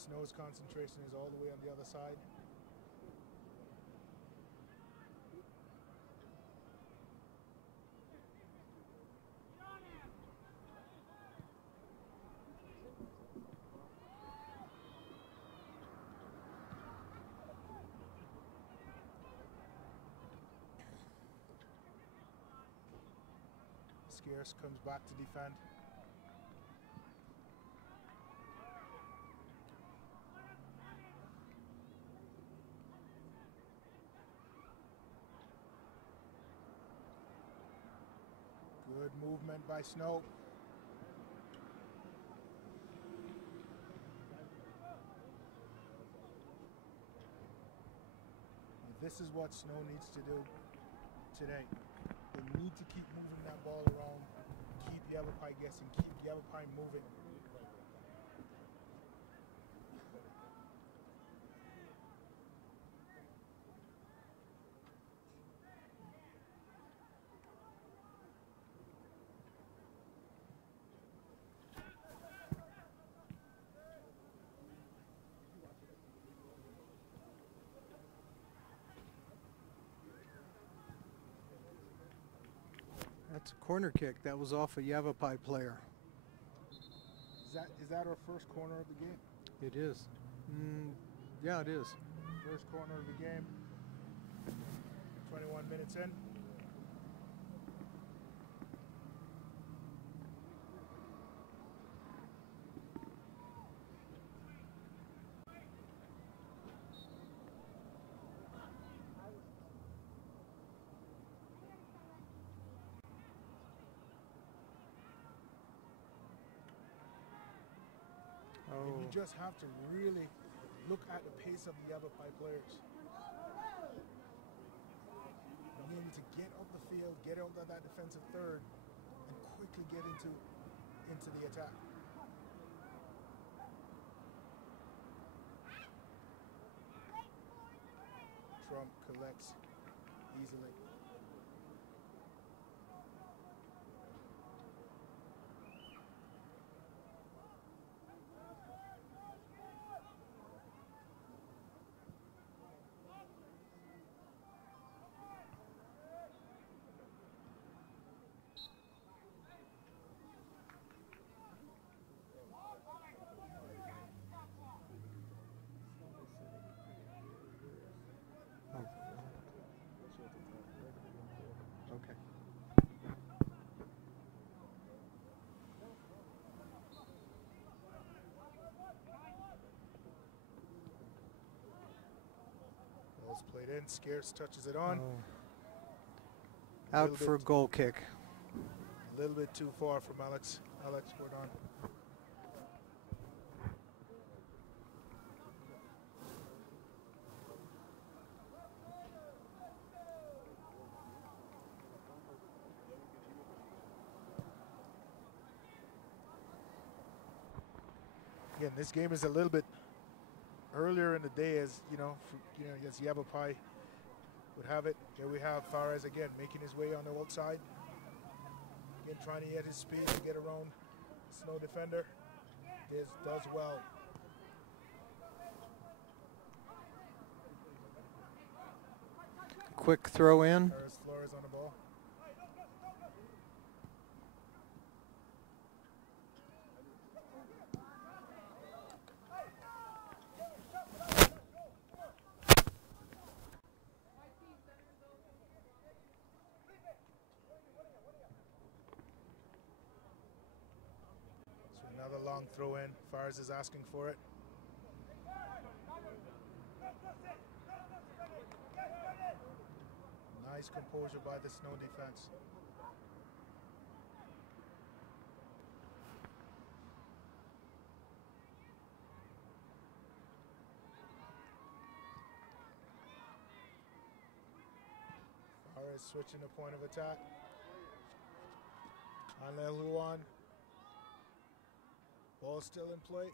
Snow's concentration is all the way on the other side. Scarce comes back to defend. Good movement by Snow. And this is what Snow needs to do today. They need to keep moving that ball around, keep Yavapai guessing, keep Yavapai moving. That's a corner kick. That was off a Yavapai player. Is that our first corner of the game? It is. Yeah, it is. First corner of the game. 21 minutes in. And you just have to really look at the pace of the Yavapai players. You need to get up the field, get out of that defensive third, and quickly get into the attack. Trump collects easily. Okay. Ball's played in. Scarce touches it on. Out for a goal kick. A little bit too far from Alex Gordon. Again, this game is a little bit earlier in the day, as as Yavapai would have it. Here we have Fares again making his way on the outside. Again, trying to get his speed to get around the Snow defender. Does well. Quick throw in. Flores on the ball. Another long throw in. Fares is asking for it. Nice composure by the Snow defense. Fares switching the point of attack. Anel Luan. Ball still in play.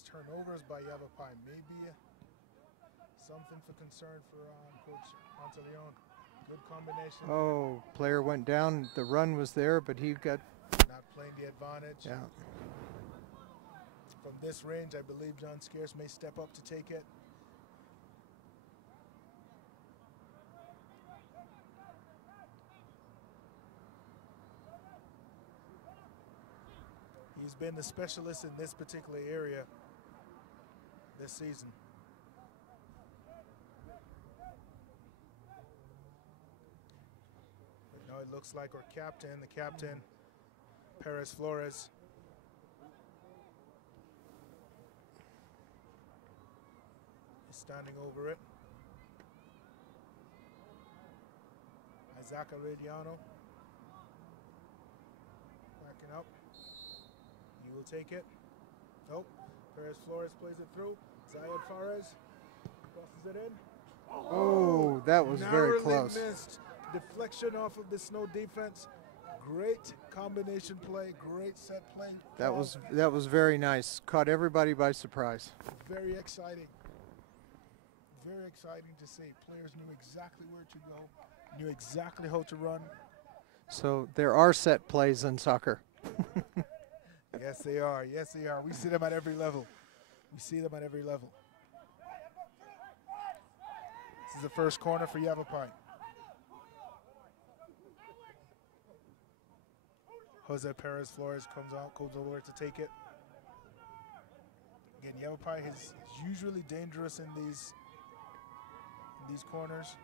These turnovers by Yavapai may be something for concern for Coach Monteleone. Good combination. Oh, player went down. The run was there, but he got... Not playing the advantage. Yeah. From this range, I believe John Scarce may step up to take it. He's been the specialist in this particular area this season. But now it looks like our captain, the captain, Perez Flores, is standing over it. Isaac Arellano backing up. He will take it. Nope. Perez Flores plays it through. Zayed Fares crosses it in. Oh, that was very close. Missed. Deflection off of the Snow defense. Great combination play. Great set play. That was very nice. Caught everybody by surprise. Very exciting. Very exciting to see. Players knew exactly where to go. Knew exactly how to run. So there are set plays in soccer. Yes, they are. Yes, they are. We see them at every level. We see them at every level. This is the first corner for Yavapai. Jose Perez Flores comes over to take it. Again, Yavapai is usually dangerous in these corners.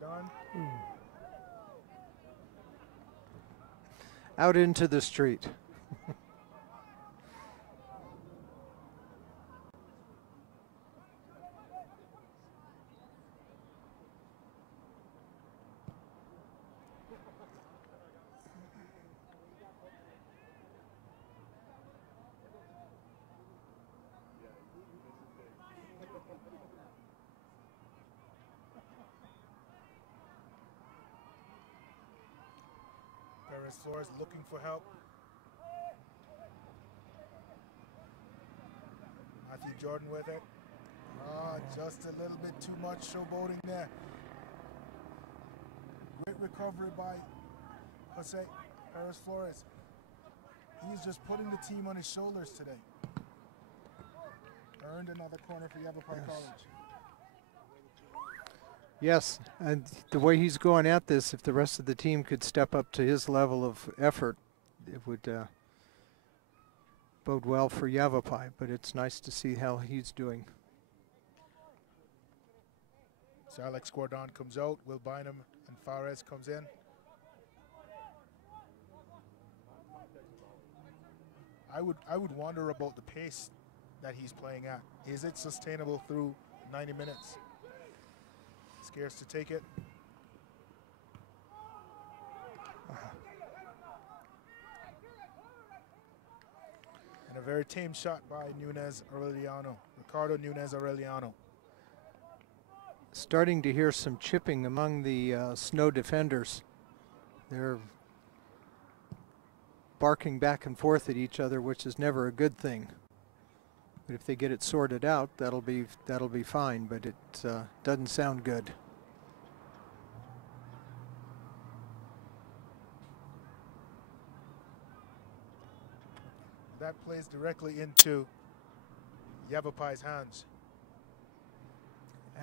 Gordon. Out into the street. Perez Flores looking for help. Matthew Jordan with it. Just a little bit too much showboating there. Great recovery by Jose Perez Flores. He's just putting the team on his shoulders today. Earned another corner for Yavapai College. Yes, and the way he's going at this, if the rest of the team could step up to his level of effort, it would bode well for Yavapai, but it's nice to see how he's doing. So Alex Gordon comes out, Will Bynum and Fares comes in. I would wonder about the pace that he's playing at. Is it sustainable through 90 minutes? Scarce to take it. And a very tame shot by Nunez Aureliano, Ricardo Nunez Aureliano. Starting to hear some chipping among the Snow defenders. They're barking back and forth at each other, which is never a good thing. But if they get it sorted out, that'll be fine. But it doesn't sound good. That plays directly into Yavapai's hands.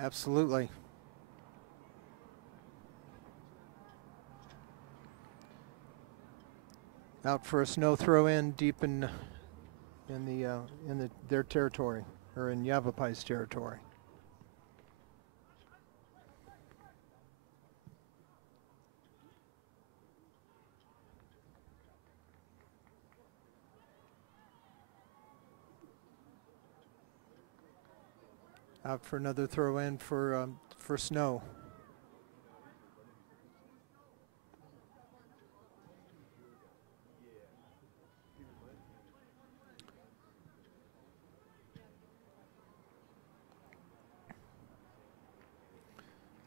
Absolutely. Out for a Snow throw-in deep in their territory, or in Yavapai's territory. Out for another throw-in for Snow.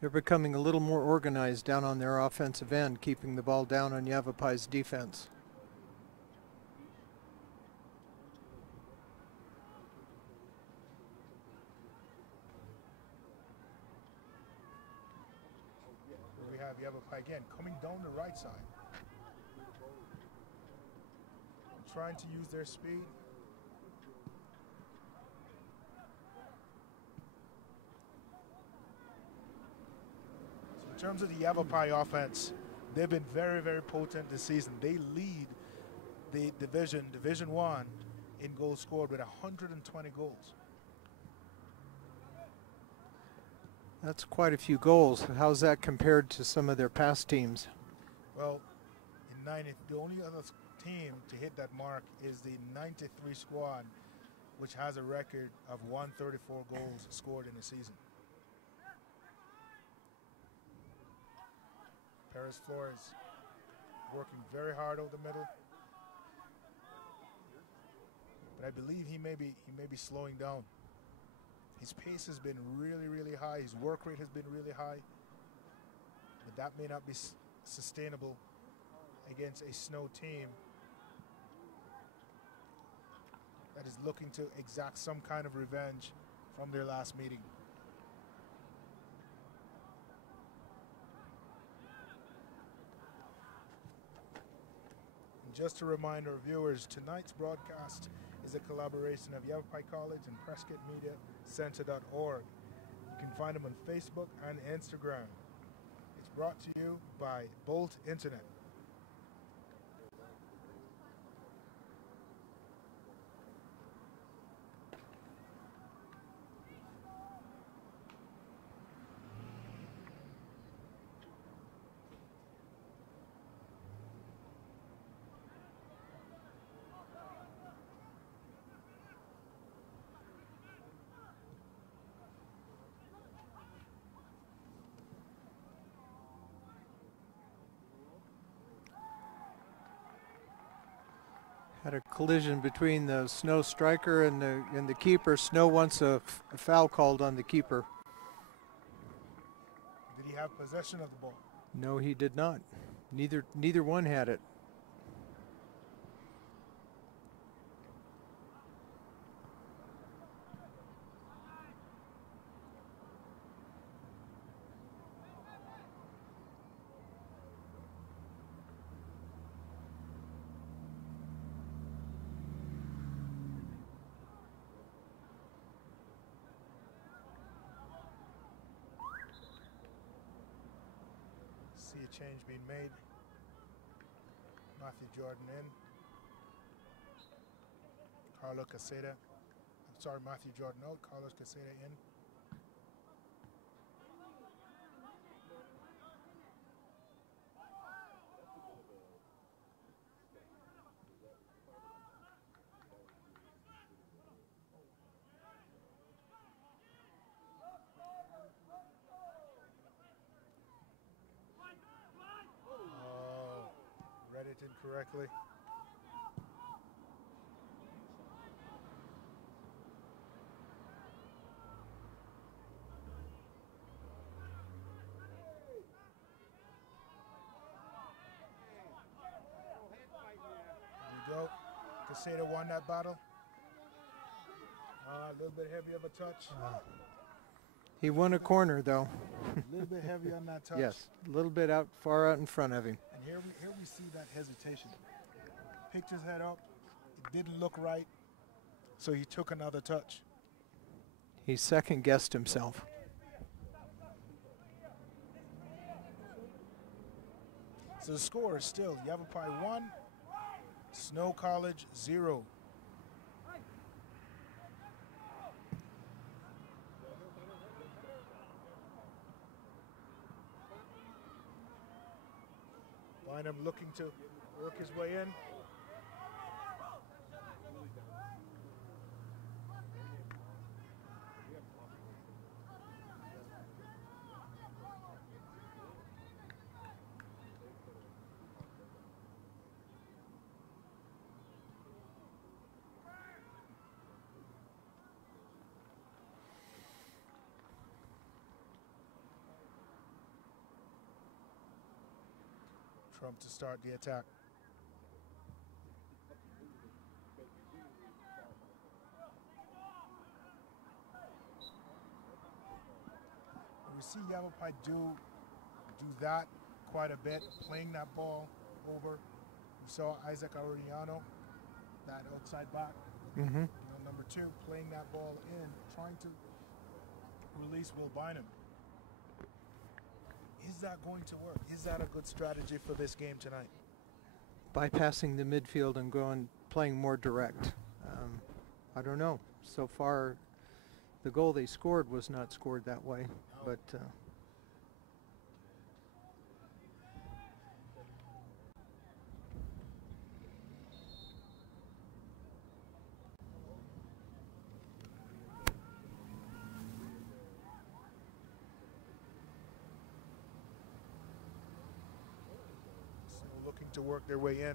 They're becoming a little more organized down on their offensive end, keeping the ball down on Yavapai's defense. We have Yavapai again coming down the right side, trying to use their speed. So in terms of the Yavapai offense, they've been very, very potent this season. They lead the Division 1 in goals scored with 120 goals. That's quite a few goals. How's that compared to some of their past teams? Well, in 90, the only other team to hit that mark is the 93 squad, which has a record of 134 goals scored in a season. Paris Flores working very hard over the middle, but I believe he may be slowing down. His pace has been really, really high. His work rate has been really high, but that may not be sustainable against a snow team that is looking to exact some kind of revenge from their last meeting. And just to remind our viewers, tonight's broadcast is a collaboration of Yavapai College and PrescottMediaCenter.org. You can find them on Facebook and Instagram. It's brought to you by Bolt Internet. Had a collision between the Snow striker and the keeper. Snow wants a foul called on the keeper. Did he have possession of the ball? No, he did not. Neither one had it. See a change being made. Matthew Jordan in. Carlos Caseta. I'm sorry, Matthew Jordan out. Carlos Caseta in. Read it incorrectly. There we go. Caseta won that battle. A little bit heavy of a touch. He won a corner, though. A little bit heavy on that touch. Yes, a little bit far out in front of him. And here we see that hesitation. Picked his head up. It didn't look right, so he took another touch. He second-guessed himself. So the score is still Yavapai 1, Snow College 0. Bynum looking to work his way in. Trump to start the attack. We see Yavapai do that quite a bit, playing that ball over. We saw Isaac Arellano, that outside back, number 2, playing that ball in, trying to release Will Bynum. Is that going to work? Is that a good strategy for this game tonight? Bypassing the midfield and playing more direct. I don't know. So far, the goal they scored was not scored that way, but so looking to work their way in.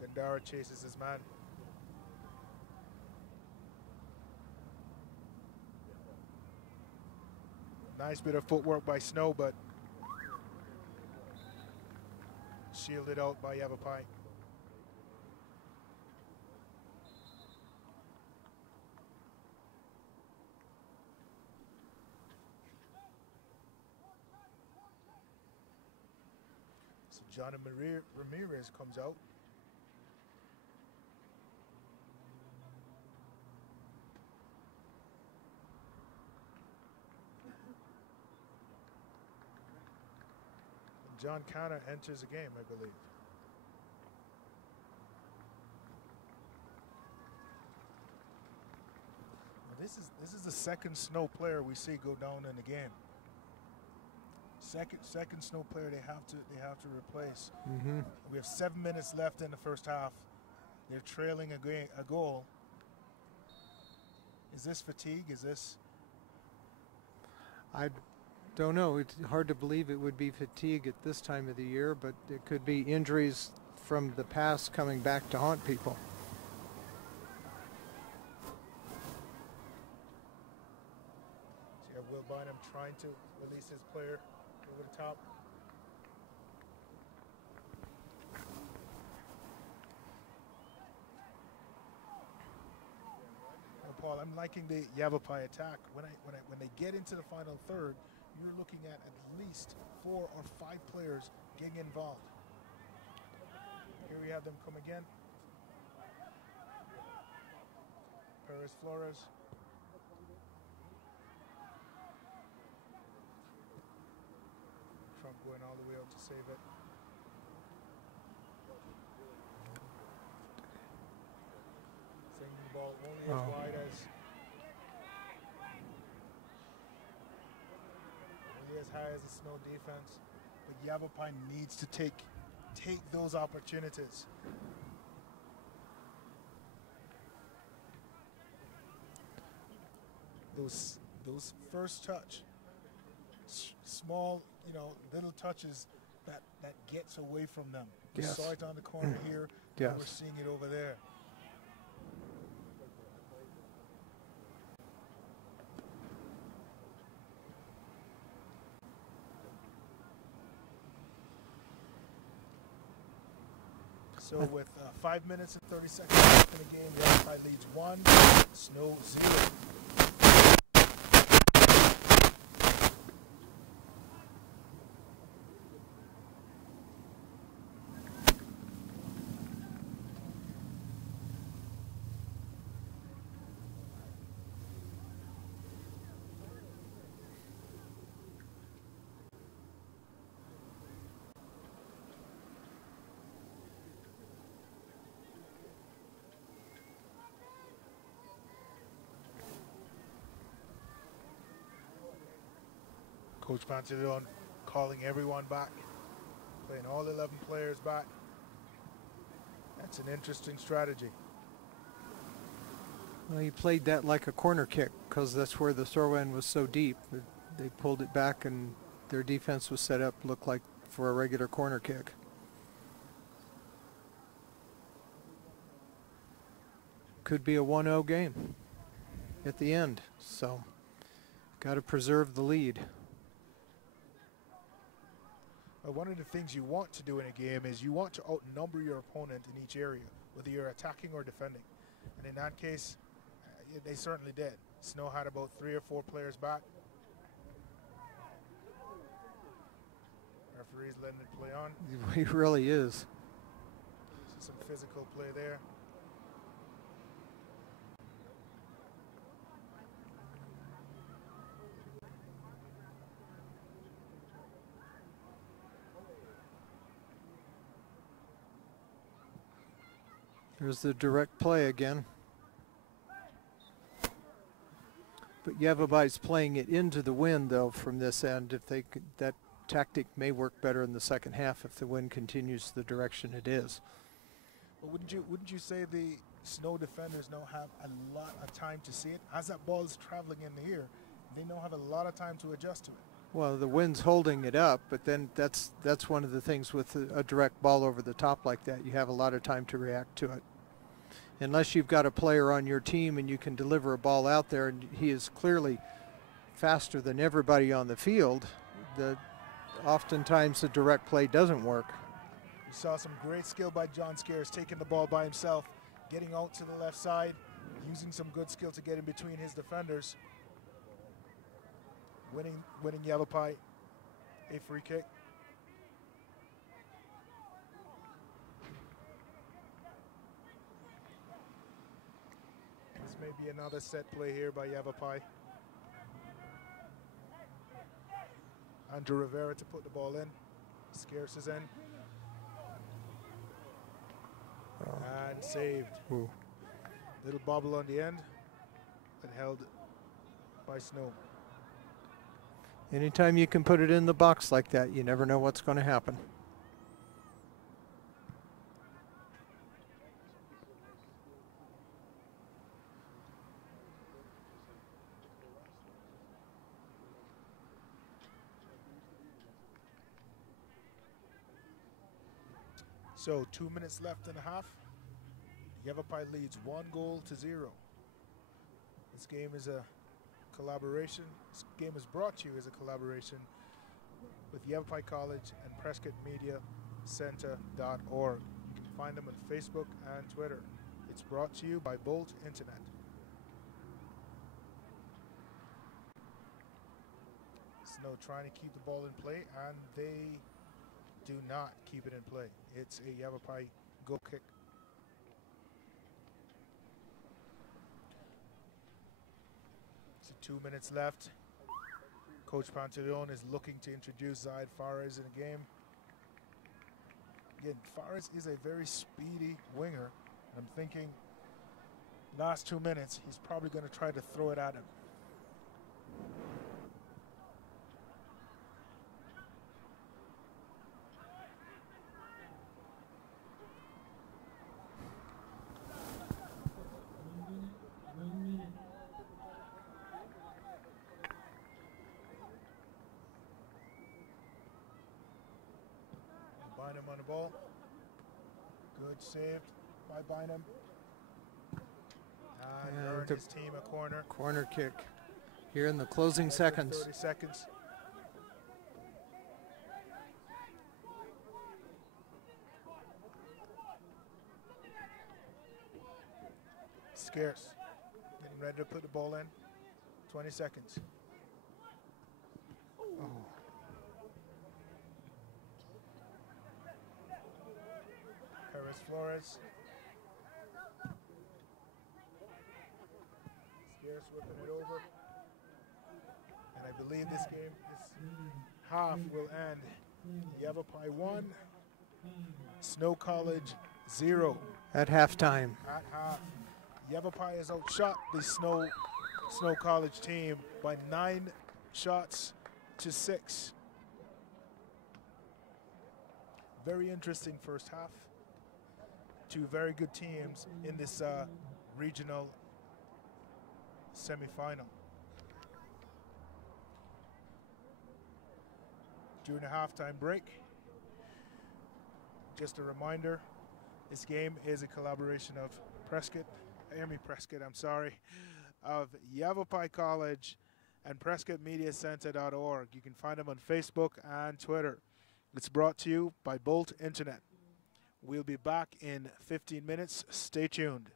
Gandara chases his man. Nice bit of footwork by Snow, but shielded out by Yavapai. So John Ramirez comes out. John Canna enters the game, I believe. Well, this is the second Snow player we see go down in the game. Second Snow player they have to replace. We have 7 minutes left in the first half. They're trailing a goal. Is this fatigue? Is this? I don't know. It's hard to believe it would be fatigue at this time of the year, but it could be injuries from the past coming back to haunt people. So you have Will Bynum trying to release his player over the top. Now, Paul, I'm liking the Yavapai attack. When they get into the final third, you're looking at least 4 or 5 players getting involved. Here we have them come again. Perez Flores. Trump going all the way out to save it. Sending the ball only as wide as high as the Snow defense, but Yavapai needs to take those opportunities. Those first touch, small, little touches that gets away from them. We saw it on the corner here, and we're seeing it over there. So with 5 minutes and 30 seconds left in the game, Yavapai leads 1, Snow 0. Coach Pantalon calling everyone back, playing all 11 players back. That's an interesting strategy. Well, he played that like a corner kick because that's where the throw-in was so deep. They pulled it back and their defense was set up, looked like for a regular corner kick. Could be a 1-0 game at the end, so got to preserve the lead. One of the things you want to do in a game is you want to outnumber your opponent in each area, whether you're attacking or defending. And in that case, they certainly did. Snow had about 3 or 4 players back. Referee's letting it play on. He really is. Some physical play there. There's the direct play again. But Yavapai's playing it into the wind, though, from this end. If they could, that tactic may work better in the second half if the wind continues the direction it is. But wouldn't you say the Snow defenders now have a lot of time to see it? As that ball is traveling in the air, they now have a lot of time to adjust to it. Well, the wind's holding it up, but then that's one of the things with a direct ball over the top like that. You have a lot of time to react to it. Unless you've got a player on your team and you can deliver a ball out there, and he is clearly faster than everybody on the field, oftentimes the direct play doesn't work. We saw some great skill by John Scares, taking the ball by himself, getting out to the left side, using some good skill to get in between his defenders. Winning Yavapai a free kick. This may be another set play here by Yavapai. Andrew Rivera to put the ball in. Scarce is in. And saved. Ooh. Little bobble on the end, but held by Snow. Anytime you can put it in the box like that, you never know what's going to happen. So 2 minutes left in the half. Yavapai leads 1-0. This game is a collaboration. This game is brought to you as a collaboration with Yavapai College and PrescottMediaCenter.org. You can find them on Facebook and Twitter. It's brought to you by Bolt Internet. Snow trying to keep the ball in play, and they do not keep it in play. It's a Yavapai goal kick. So 2 minutes left. Coach Pantaleon is looking to introduce Zaid Fares in the game. Again, Fares is a very speedy winger. I'm thinking last 2 minutes, he's probably going to try to throw it at him. Bynum on the ball. Good save by Bynum. And earned his team a corner. Corner kick here in the closing seconds. 30 seconds. Scarce. Getting ready to put the ball in. 20 seconds. Oh. Perez Flores. Scarce whipping it over. And I believe this game, this half will end Yavapai 1, Snow College 0. At halftime. At half, Yavapai has outshot the Snow College team by 9 shots to 6. Very interesting first half. Two very good teams in this regional semifinal. During the halftime break, just a reminder, this game is a collaboration of of Yavapai College and PrescottMediaCenter.org. You can find them on Facebook and Twitter. It's brought to you by Bolt Internet. We'll be back in 15 minutes. Stay tuned.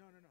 No,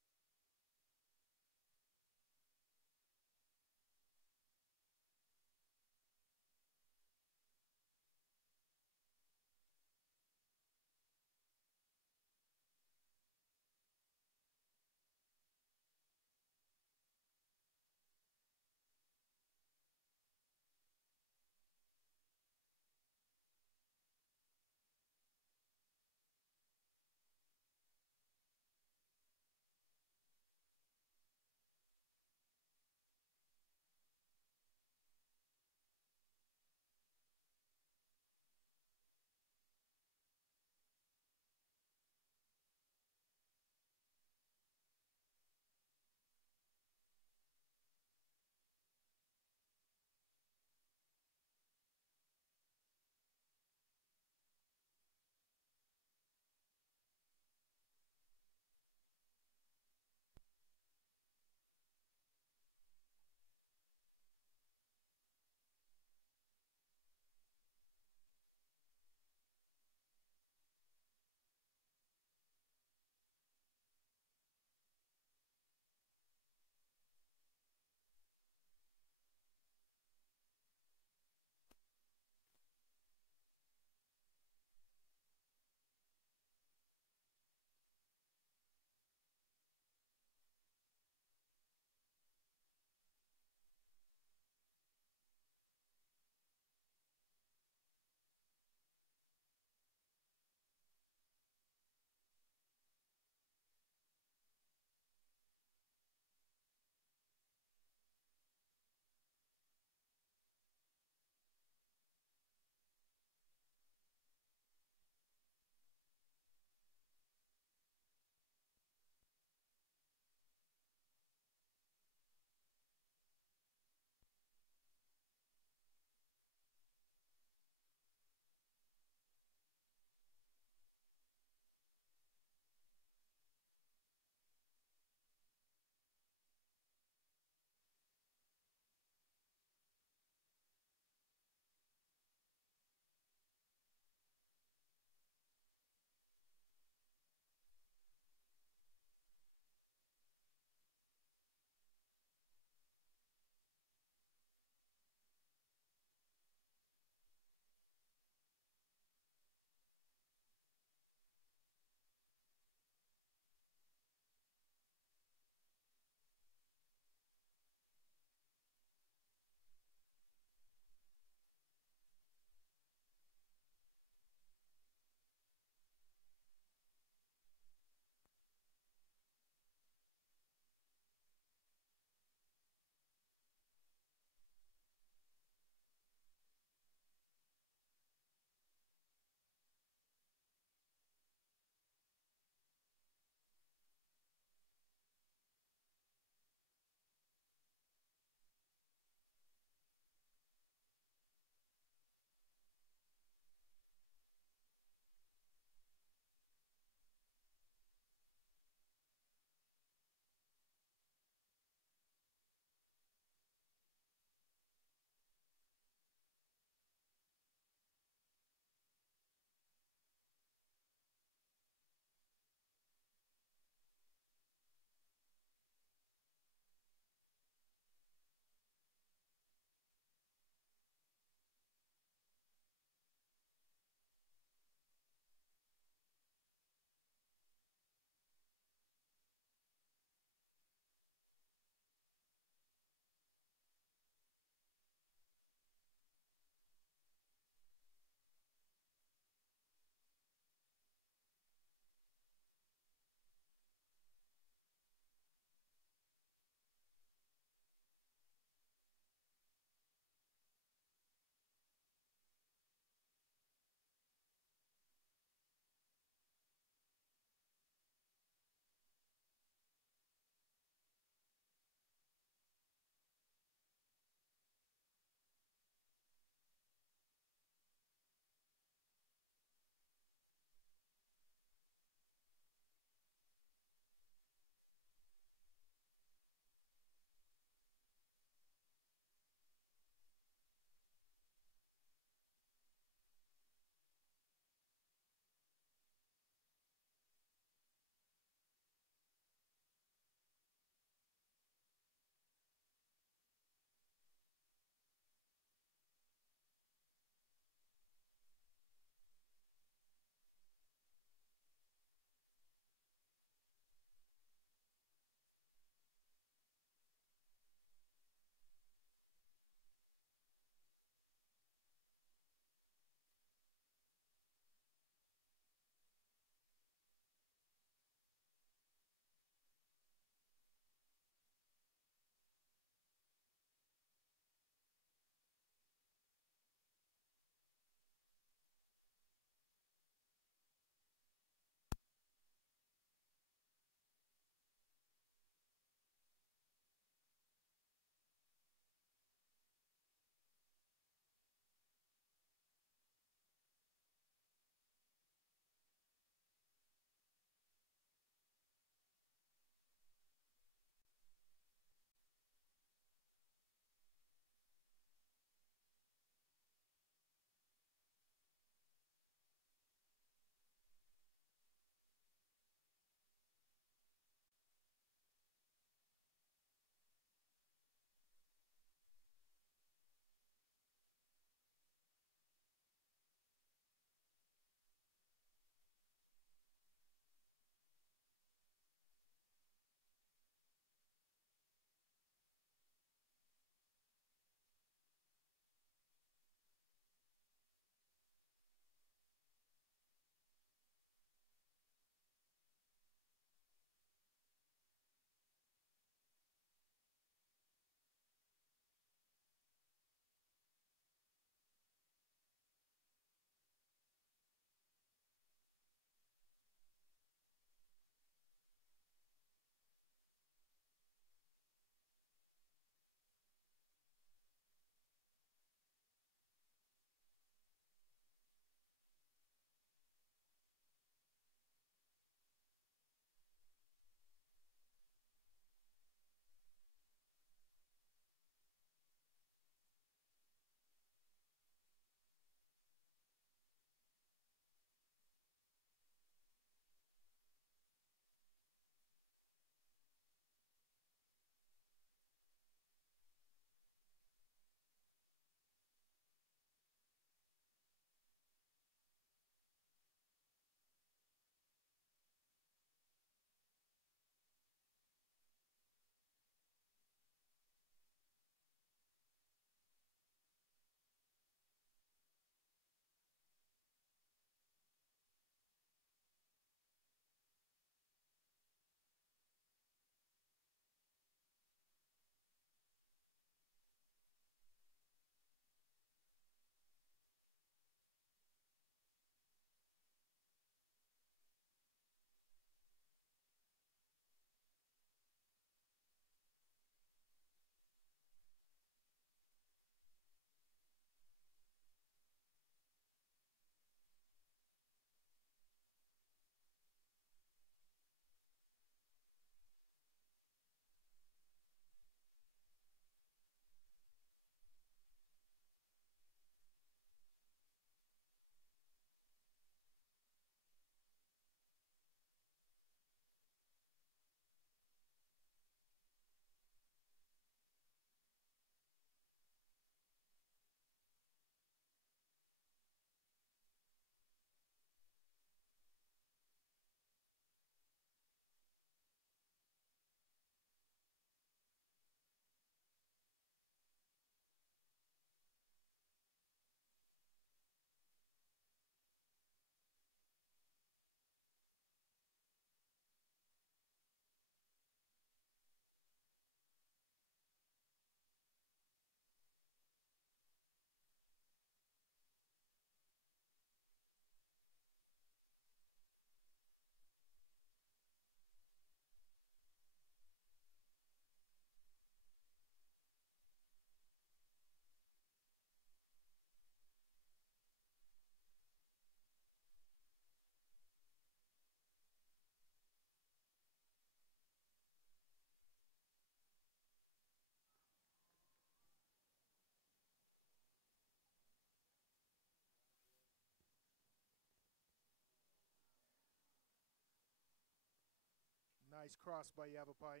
Nice cross by Yavapai.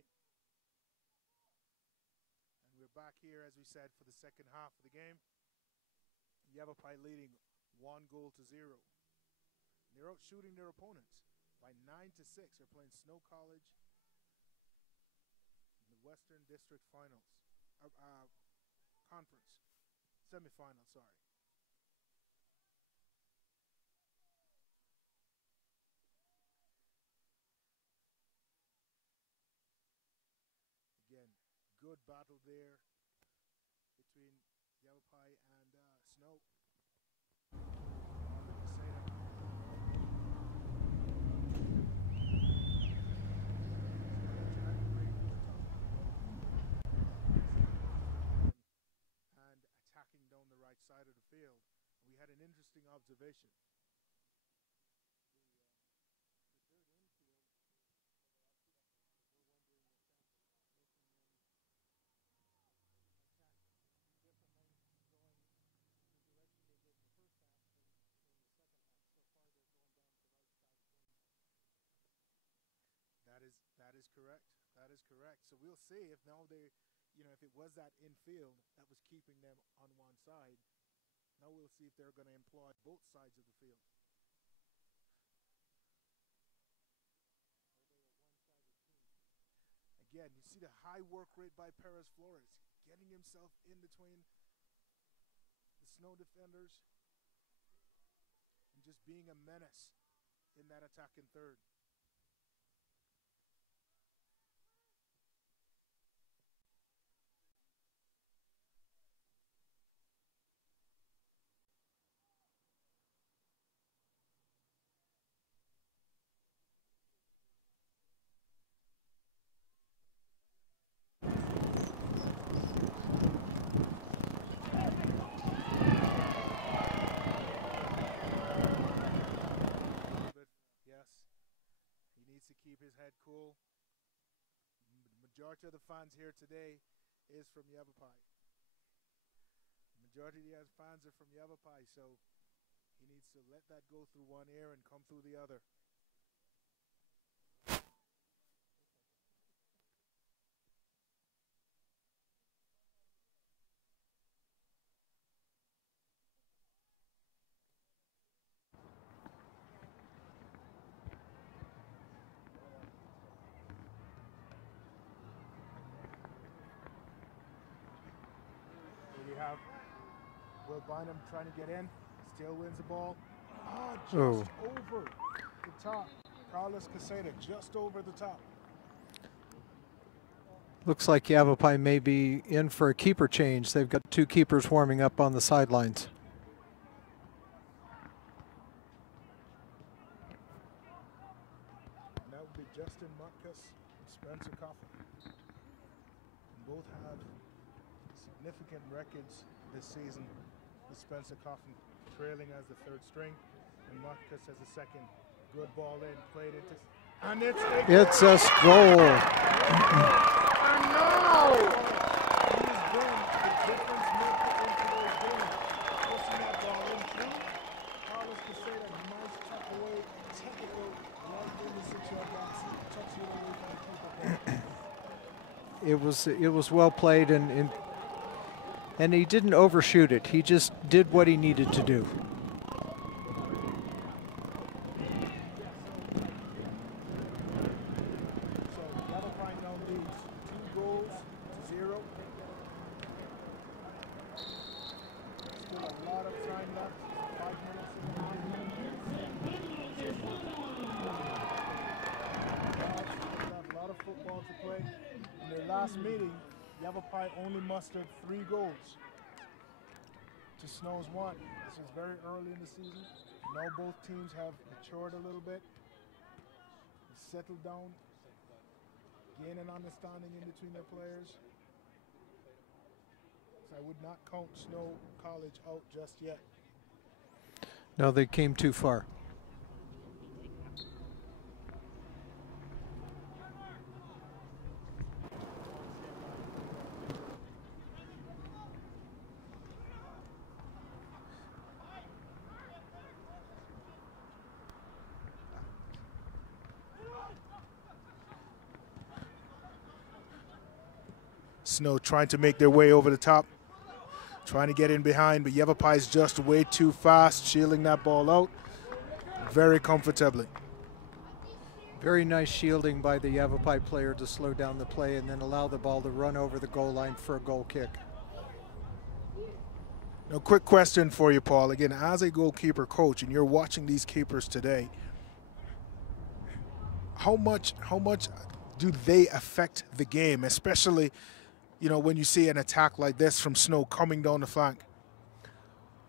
And we're back here, as we said, for the second half of the game. Yavapai leading 1-0. They're out shooting their opponents by 9-6. They're playing Snow College in the Western District Finals, Conference, semifinal, sorry. Again, good battle there between Yavapai and Snow. And attacking down the right side of the field. We had an interesting observation. The dirt infield, we're wondering if that's making them attack differently, going the direction they did in the first half than in the second half. So far, they're going down to the right side again. That is correct. That is correct. So we'll see if now they, if it was that infield that was keeping them on one side. Now we'll see if they're going to employ both sides of the field. Again, you see the high work rate by Perez Flores, getting himself in between the Snow defenders and just being a menace in that attack in third. He needs to keep his head cool. The majority of the fans here today is from Yavapai. The majority of the fans are from Yavapai, so he needs to let that go through one ear and come through the other. We have Will Bynum trying to get in, still wins the ball. Just over the top. Carlos Caseta just over the top. Looks like Yavapai may be in for a keeper change. They've got two keepers warming up on the sidelines. And that would be Justin Mutkus and Spencer Coffin. And both have significant records this season, with Spencer Coffin trailing as the third string and Mutkus as the second. Good ball in, played into, and it's a goal. And now he's been the difference maker into those games. Pushing that ball in through. Carlos Caseta, nice tuck away, technical, right in the 6-yard box, tucks it away from the keeper. It was well played, and he didn't overshoot it. He just did what he needed to do. So Yavapai now leads 2-0. Still a lot of time left. 5 minutes in the half. A lot of football to play. In their last meeting, Yavapai only mustered 3 goals to Snow's 1. This is very early in the season. Now both teams have matured a little bit, settled down, gain an understanding in between their players. So I would not count Snow College out just yet. No, they came too far. Snow trying to make their way over the top, trying to get in behind, but Yavapai is just way too fast, shielding that ball out very comfortably. Very nice shielding by the Yavapai player to slow down the play and then allow the ball to run over the goal line for a goal kick. Now, quick question for you, Paul. Again, as a goalkeeper coach, and you're watching these keepers today, how much do they affect the game, especially, you know, when you see an attack like this from Snow coming down the flank?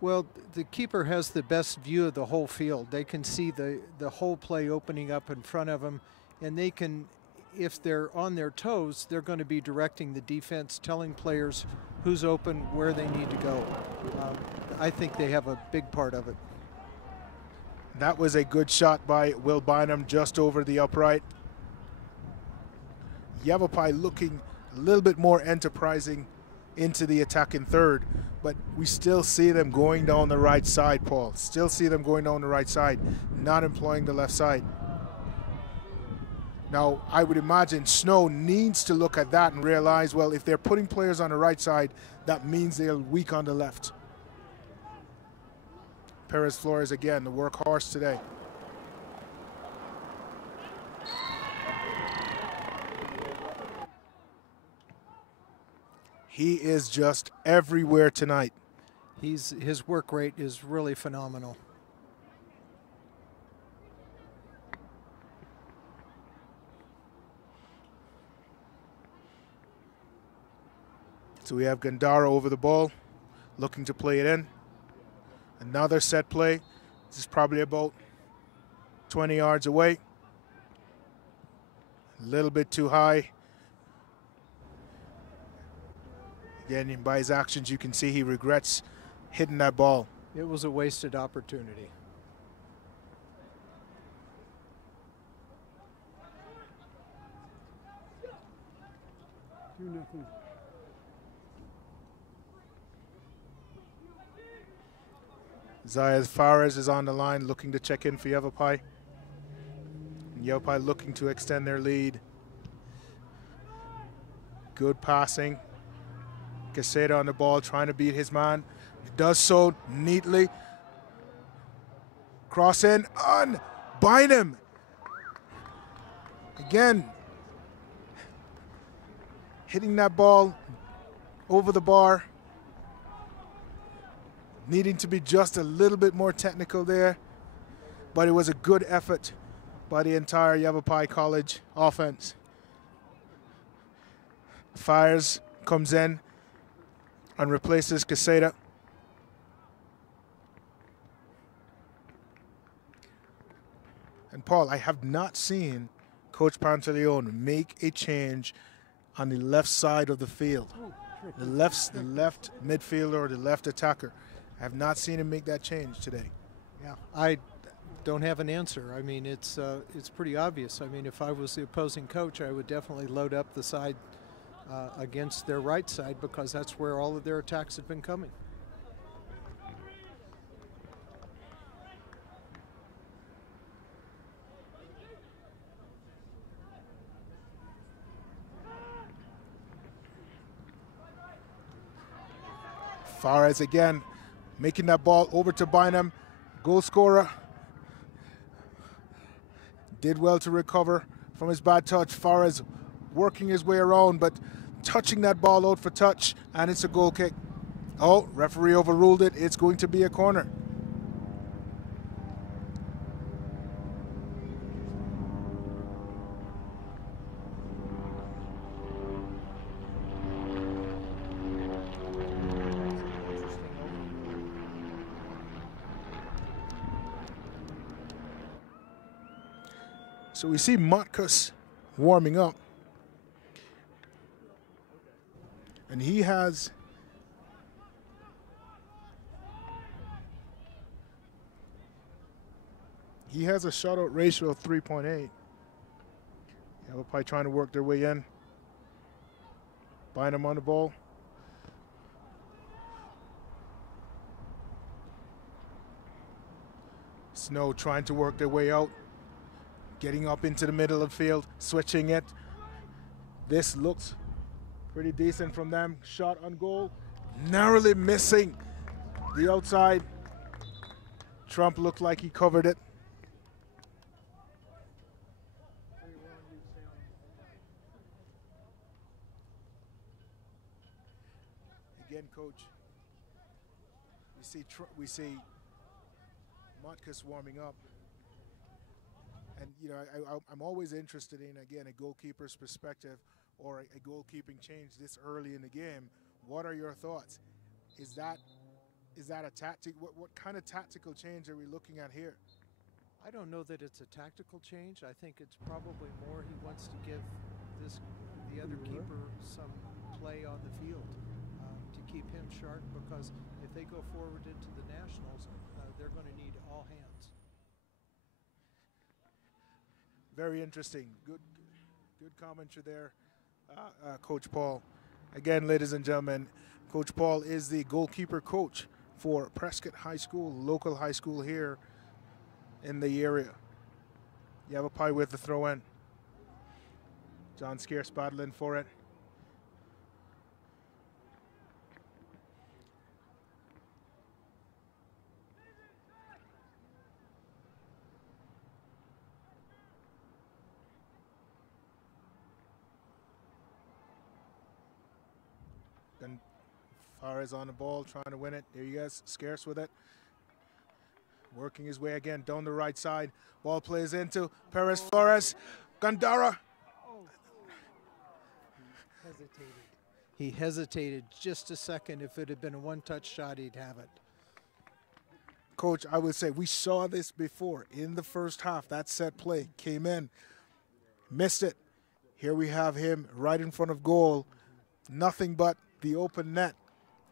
Well, the keeper has the best view of the whole field. They can see the whole play opening up in front of them, and they can, if they're on their toes, they're going to be directing the defense, telling players who's open, where they need to go. I think they have a big part of it. That was a good shot by Will Bynum just over the upright. Yavapai looking a little bit more enterprising into the attack in third, but we still see them going down the right side, Paul. Still see them going down the right side, not employing the left side. Now, I would imagine Snow needs to look at that and realize, well, if they're putting players on the right side, that means they're weak on the left. Perez Flores again, the workhorse today. He is just everywhere tonight. His work rate is really phenomenal. So we have Gandara over the ball, looking to play it in. Another set play. This is probably about 20 yards away. A little bit too high. Again, by his actions, you can see he regrets hitting that ball. It was a wasted opportunity. Zayas Fares is on the line looking to check in for Yavapai. Yavapai looking to extend their lead. Good passing. Caseta on the ball trying to beat his man. He does so neatly. Cross in on Bynum. Again, hitting that ball over the bar. Needing to be just a little bit more technical there, but it was a good effort by the entire Yavapai College offense. Fires comes in and replaces Caseta. And Paul, I have not seen Coach Pantaleone make a change on the left side of the field. The left midfielder or the left attacker. I have not seen him make that change today. Yeah, I don't have an answer. I mean, it's pretty obvious. I mean, if I was the opposing coach, I would definitely load up the side against their right side because that's where all of their attacks have been coming. Fares again, making that ball over to Bynum. Goal scorer. Did well to recover from his bad touch. Fares working his way around, but touching that ball out for touch, and it's a goal kick. Oh, referee overruled it. It's going to be a corner. So we see Matkus warming up. And he has a shutout ratio of 3.8. Yavapai trying to work their way in. Bynum on the ball. Snow trying to work their way out. Getting up into the middle of the field, switching it. This looks Pretty decent from them. Shot on goal. Narrowly missing the outside. Trump looked like he covered it. Again, coach, we see Motkus warming up. And, you know, I'm always interested in, again, a goalkeeper's perspective or a goalkeeping change this early in the game. What are your thoughts? Is that a tactic? What kind of tactical change are we looking at here? I don't know that it's a tactical change. I think it's probably more he wants to give the other keeper some play on the field to keep him sharp, because if they go forward into the Nationals, they're going to need all hands. Very interesting. Good commentary there, Coach Paul. Again, ladies and gentlemen, Coach Paul is the goalkeeper coach for Prescott High School, local high school here in the area. Yavapai with the throw in. John Scarce battling for it. Then Fares on the ball, trying to win it. There you guys, Scarce with it. Working his way again down the right side. Ball plays into Perez Flores. Gandara. He hesitated just a second. If it had been a one-touch shot, he'd have it. Coach, I would say we saw this before in the first half. That set play came in, missed it. Here we have him right in front of goal. Nothing but the open net.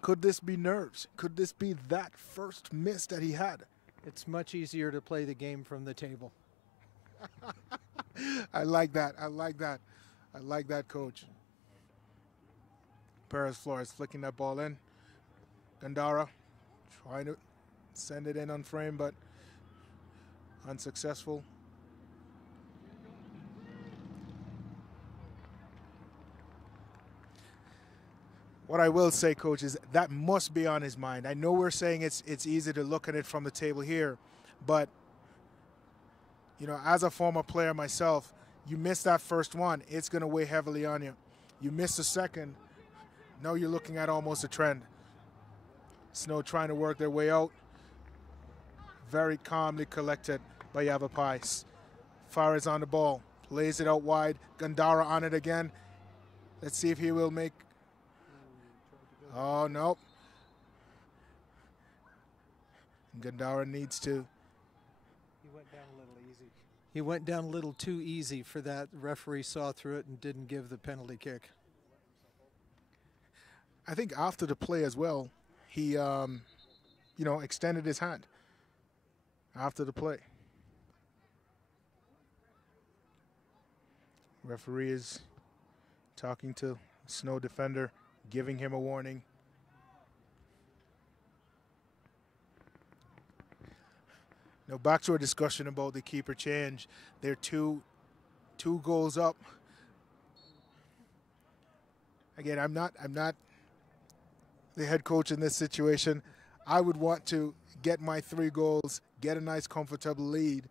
Could this be nerves? Could this be that first miss that he had? It's much easier to play the game from the table. I like that. I like that. I like that, Coach. Perez Flores flicking that ball in. Gandara trying to send it in on frame, but unsuccessful. What I will say, Coach, is that must be on his mind. I know we're saying it's easy to look at it from the table here, but, you know, as a former player myself, you miss that first one, it's going to weigh heavily on you. You miss the second, now you're looking at almost a trend. Snow trying to work their way out. Very calmly collected by Yavapai. Fares on the ball, plays it out wide. Gandara on it again. Let's see if he will make. Oh, nope. Gandara needs to. He went down a little easy. He went down a little too easy for that. The referee saw through it and didn't give the penalty kick. I think after the play as well, he, you know, extended his hand after the play. Referee is talking to Snow defender, giving him a warning. Now back to our discussion about the keeper change. They're two goals up. Again, I'm not the head coach in this situation. I would want to get my 3 goals, get a nice comfortable lead,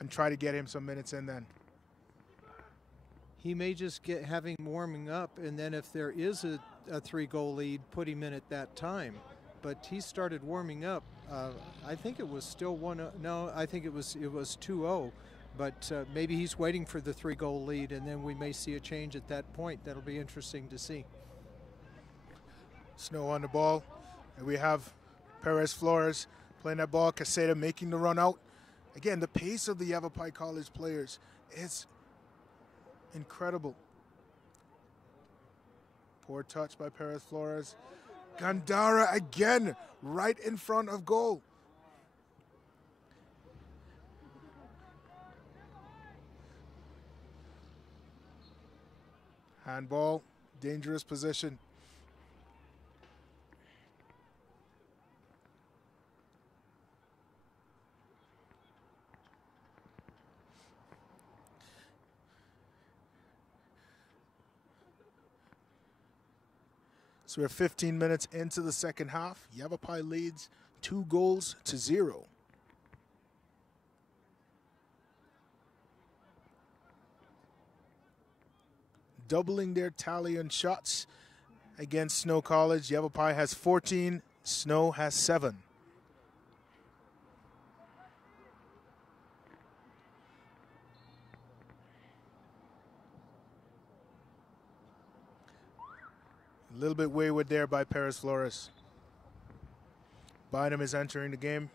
and try to get him some minutes in then. He may just have him warming up, and then if there is a 3-goal lead, put him in at that time. But he started warming up. I think it was still 1-0. No, I think it was 2-0. But maybe he's waiting for the 3-goal lead, and then we may see a change at that point. That'll be interesting to see. Snow on the ball, and we have Perez Flores playing that ball. Caseta making the run out. Again, the pace of the Yavapai College players is incredible. Poor touch by Perez Flores. Gandara again, right in front of goal. Handball, dangerous position. So we're 15 minutes into the second half. Yavapai leads 2-0. Doubling their tally on shots against Snow College. Yavapai has 14, Snow has 7. A little bit wayward there by Perez Flores. Bynum is entering the game.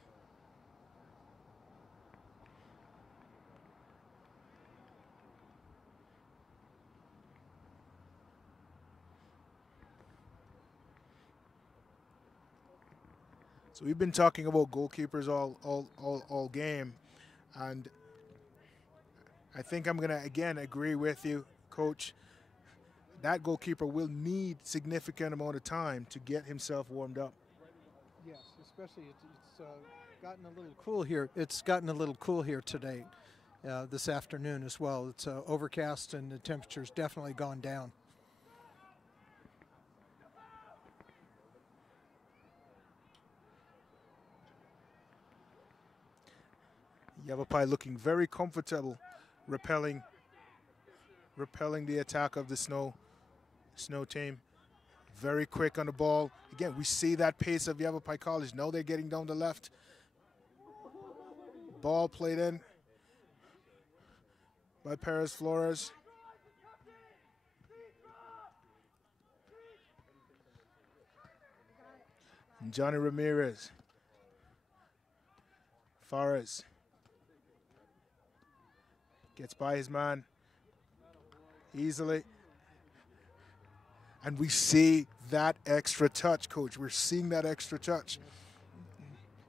So we've been talking about goalkeepers all game, and I think I'm going to again agree with you, Coach. That goalkeeper will need significant amount of time to get himself warmed up. Yes, especially it's gotten a little cool here. It's gotten a little cool here today, this afternoon as well. It's overcast and the temperature's definitely gone down. Yavapai looking very comfortable, repelling the attack of the Snow team. Very quick on the ball. Again, we see that pace of Yavapai College. Now they're getting down the left. Ball played in by Perez Flores. And Johnny Ramirez. Fares gets by his man easily. And we see that extra touch, Coach. We're seeing that extra touch.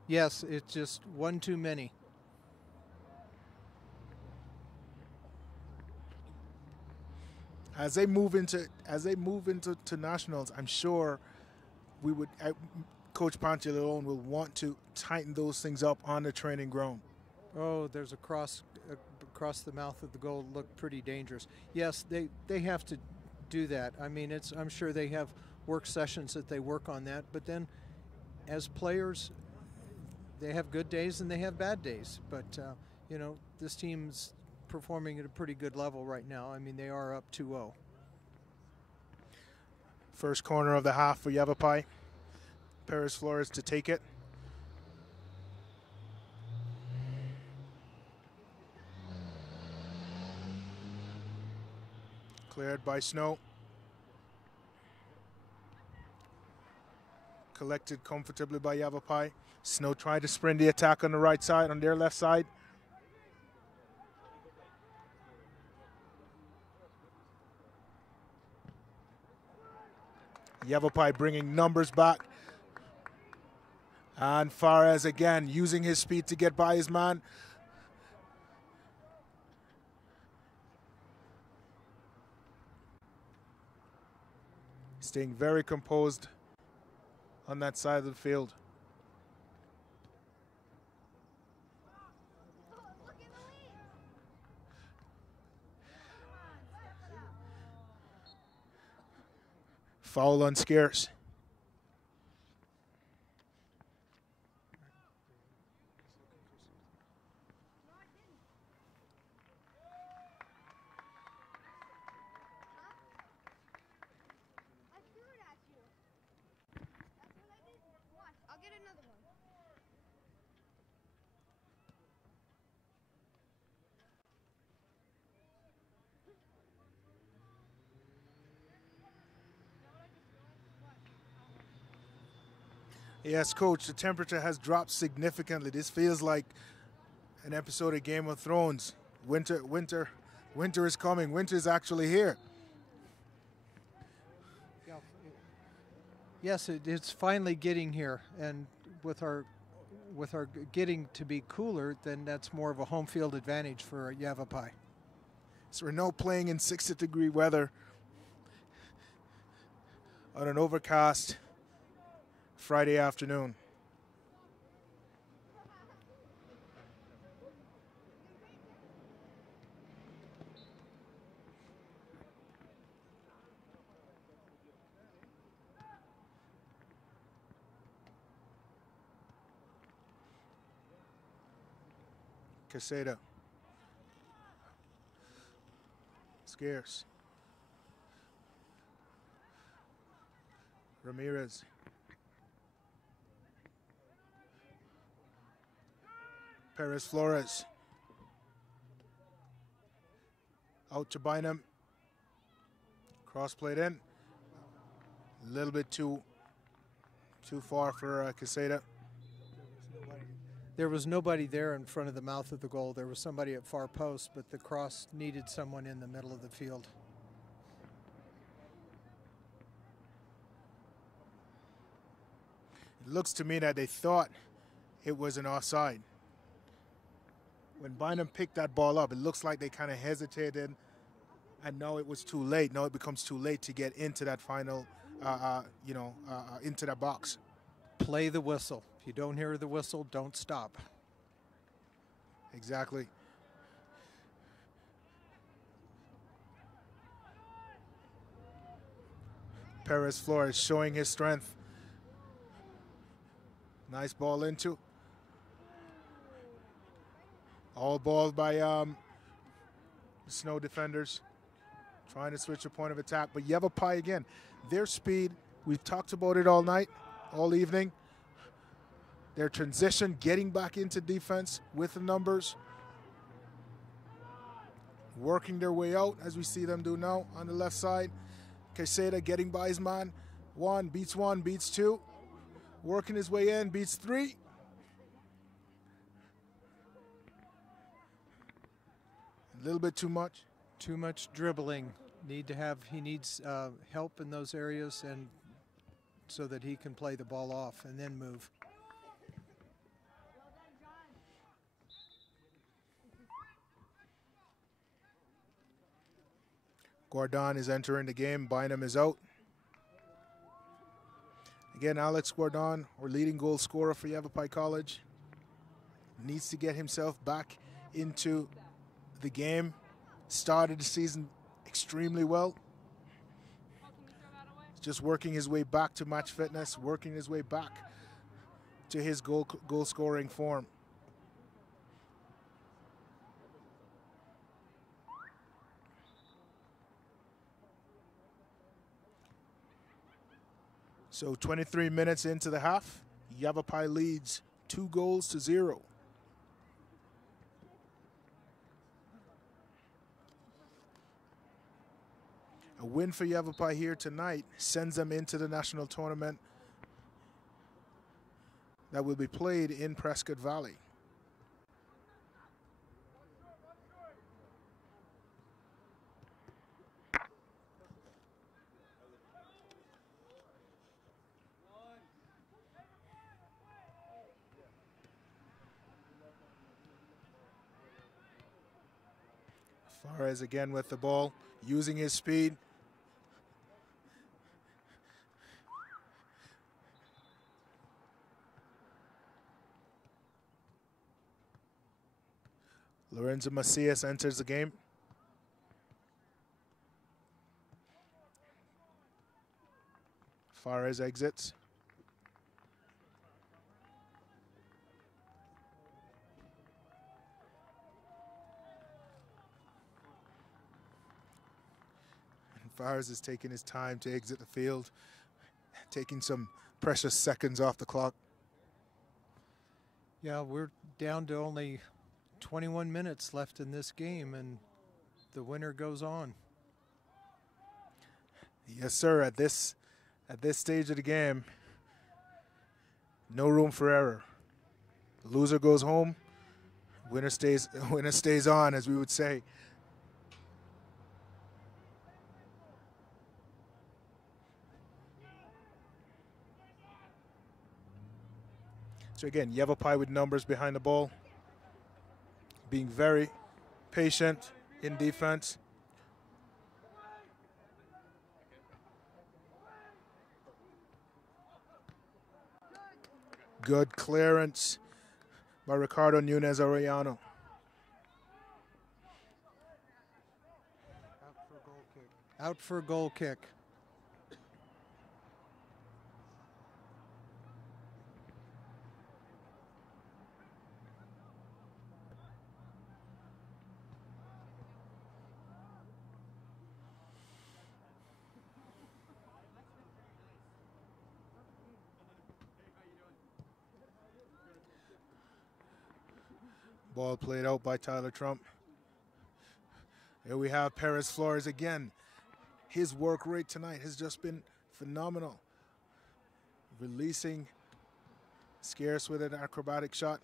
Yes, it's just one too many. As they move into nationals, I'm sure Coach Pantalone will want to tighten those things up on the training ground. Oh, there's a cross across the mouth of the goal. Looked pretty dangerous. Yes, they have to do that. I mean, I'm sure they have work sessions that they work on that, but then as players, they have good days and they have bad days. But you know, this team's performing at a pretty good level right now. I mean, they are up 2-0. First corner of the half for Yavapai. Perez Flores to take it. Cleared by Snow. Collected comfortably by Yavapai. Snow tried to sprint the attack on the right side, on their left side. Yavapai bringing numbers back. And Fares again using his speed to get by his man. Staying very composed on that side of the field. Foul on Scarce. Yes, Coach, the temperature has dropped significantly. This feels like an episode of Game of Thrones. Winter is coming. Winter is actually here. Yes, it's finally getting here, and with our getting to be cooler, then that's more of a home field advantage for Yavapai. So we're now playing in 60-degree weather on an overcast Friday afternoon. Quesada. Scarce. Ramirez. Perez Flores. Out to Bynum. Cross played in. A little bit too far for Quesada. There was nobody there in front of the mouth of the goal. There was somebody at far post, but the cross needed someone in the middle of the field. It looks to me that they thought it was an offside. When Bynum picked that ball up, it looks like they kind of hesitated, and now it was too late. Now it becomes too late to get into that final, into that box. Play the whistle. If you don't hear the whistle, don't stop. Exactly. Perez Flores showing his strength. Nice ball into. All ball by the Snow defenders. Trying to switch a point of attack. But Yavapai again, their speed, we've talked about it all night, all evening. Their transition, getting back into defense with the numbers. Working their way out as we see them do now on the left side. Quesada getting by his man. One, beats two. Working his way in, beats three. A little bit too much. Too much dribbling. He needs help in those areas, and so that he can play the ball off and then move. Gordon is entering the game. Bynum is out. Again, Alex Gordon, our leading goal scorer for Yavapai College, needs to get himself back into the game. Started the season extremely well. Just working his way back to match fitness, working his way back to his goal scoring form. So 23 minutes into the half, Yavapai leads 2-0. A win for Yavapai here tonight sends them into the national tournament that will be played in Prescott Valley. Flores again with the ball, using his speed. Lorenzo Macias enters the game. Flores exits. Flores is taking his time to exit the field, taking some precious seconds off the clock. Yeah, we're down to only 21 minutes left in this game, and the winner goes on. Yes, sir. At this stage of the game, no room for error. The loser goes home. Winner stays on, as we would say. So again, Yavapai with numbers behind the ball, being very patient in defense. Good clearance by Ricardo Nunez Arellano. Out for a goal kick. Ball played out by Tyler Trump. Here we have Perez Flores again. His work rate tonight has just been phenomenal. Releasing Scarce with an acrobatic shot.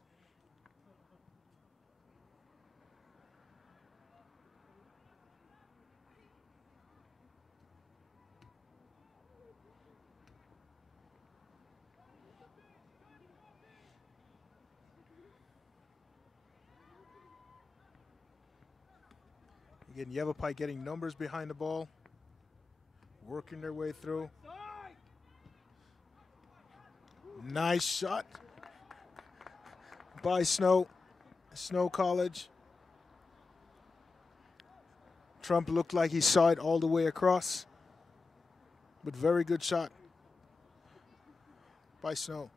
Again, Yavapai getting numbers behind the ball, working their way through. Nice shot by Snow College. Trump looked like he saw it all the way across, but very good shot by Snow.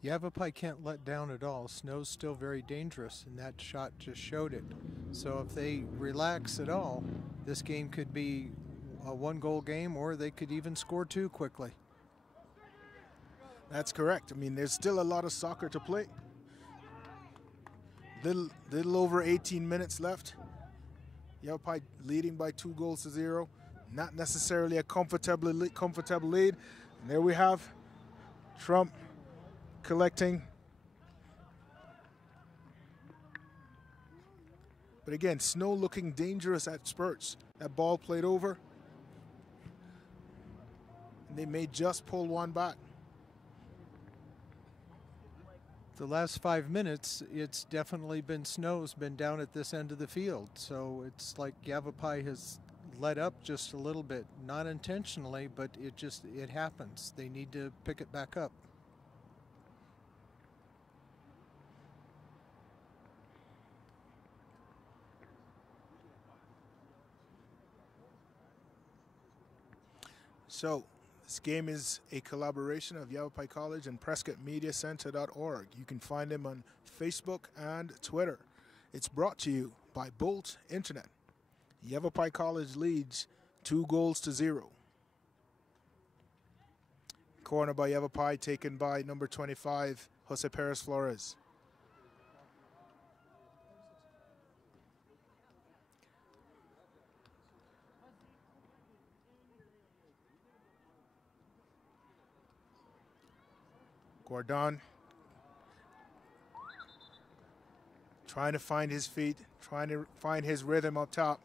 Yavapai can't let down at all. Snow's still very dangerous, and that shot just showed it. So if they relax at all, this game could be a one-goal game, or they could even score two quickly. That's correct. I mean, there's still a lot of soccer to play. Little over 18 minutes left. Yavapai leading by 2-0. Not necessarily a comfortable lead. And there we have Trump collecting. But again, Snow looking dangerous at spurts. That ball played over. And they may just pull one back. The last 5 minutes, it's definitely been Snow's been down at this end of the field. So it's like Yavapai has let up just a little bit. Not intentionally, but it happens. They need to pick it back up. So this game is a collaboration of Yavapai College and PrescottMediaCenter.org. You can find them on Facebook and Twitter. It's brought to you by Bolt Internet. Yavapai College leads 2-0. Corner by Yavapai, taken by number 25, Jose Perez Flores. Gordon trying to find his feet, trying to find his rhythm up top.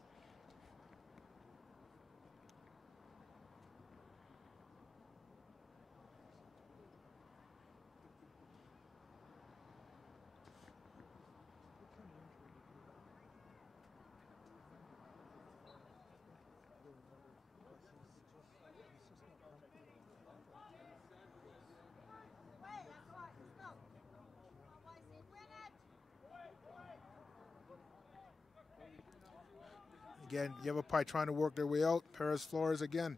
Again, Yavapai trying to work their way out. Perez Flores again.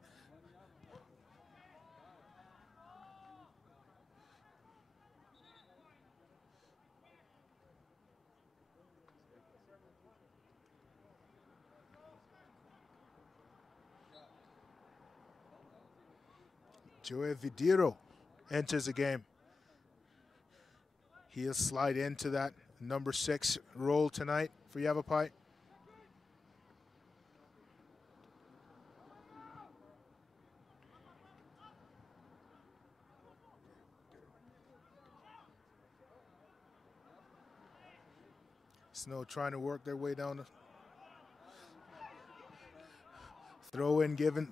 Joey Vidiro enters the game. He'll slide into that number 6 role tonight for Yavapai. Snow trying to work their way down. Throw in given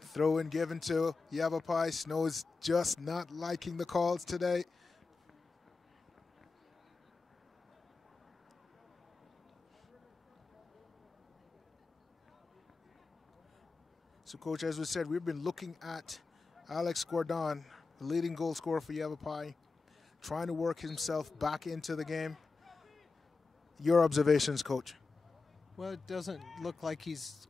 to Yavapai. Snow is just not liking the calls today. So, Coach, as we said, we've been looking at Alex Gordon, the leading goal scorer for Yavapai, trying to work himself back into the game. Your observations, Coach? Well, it doesn't look like he's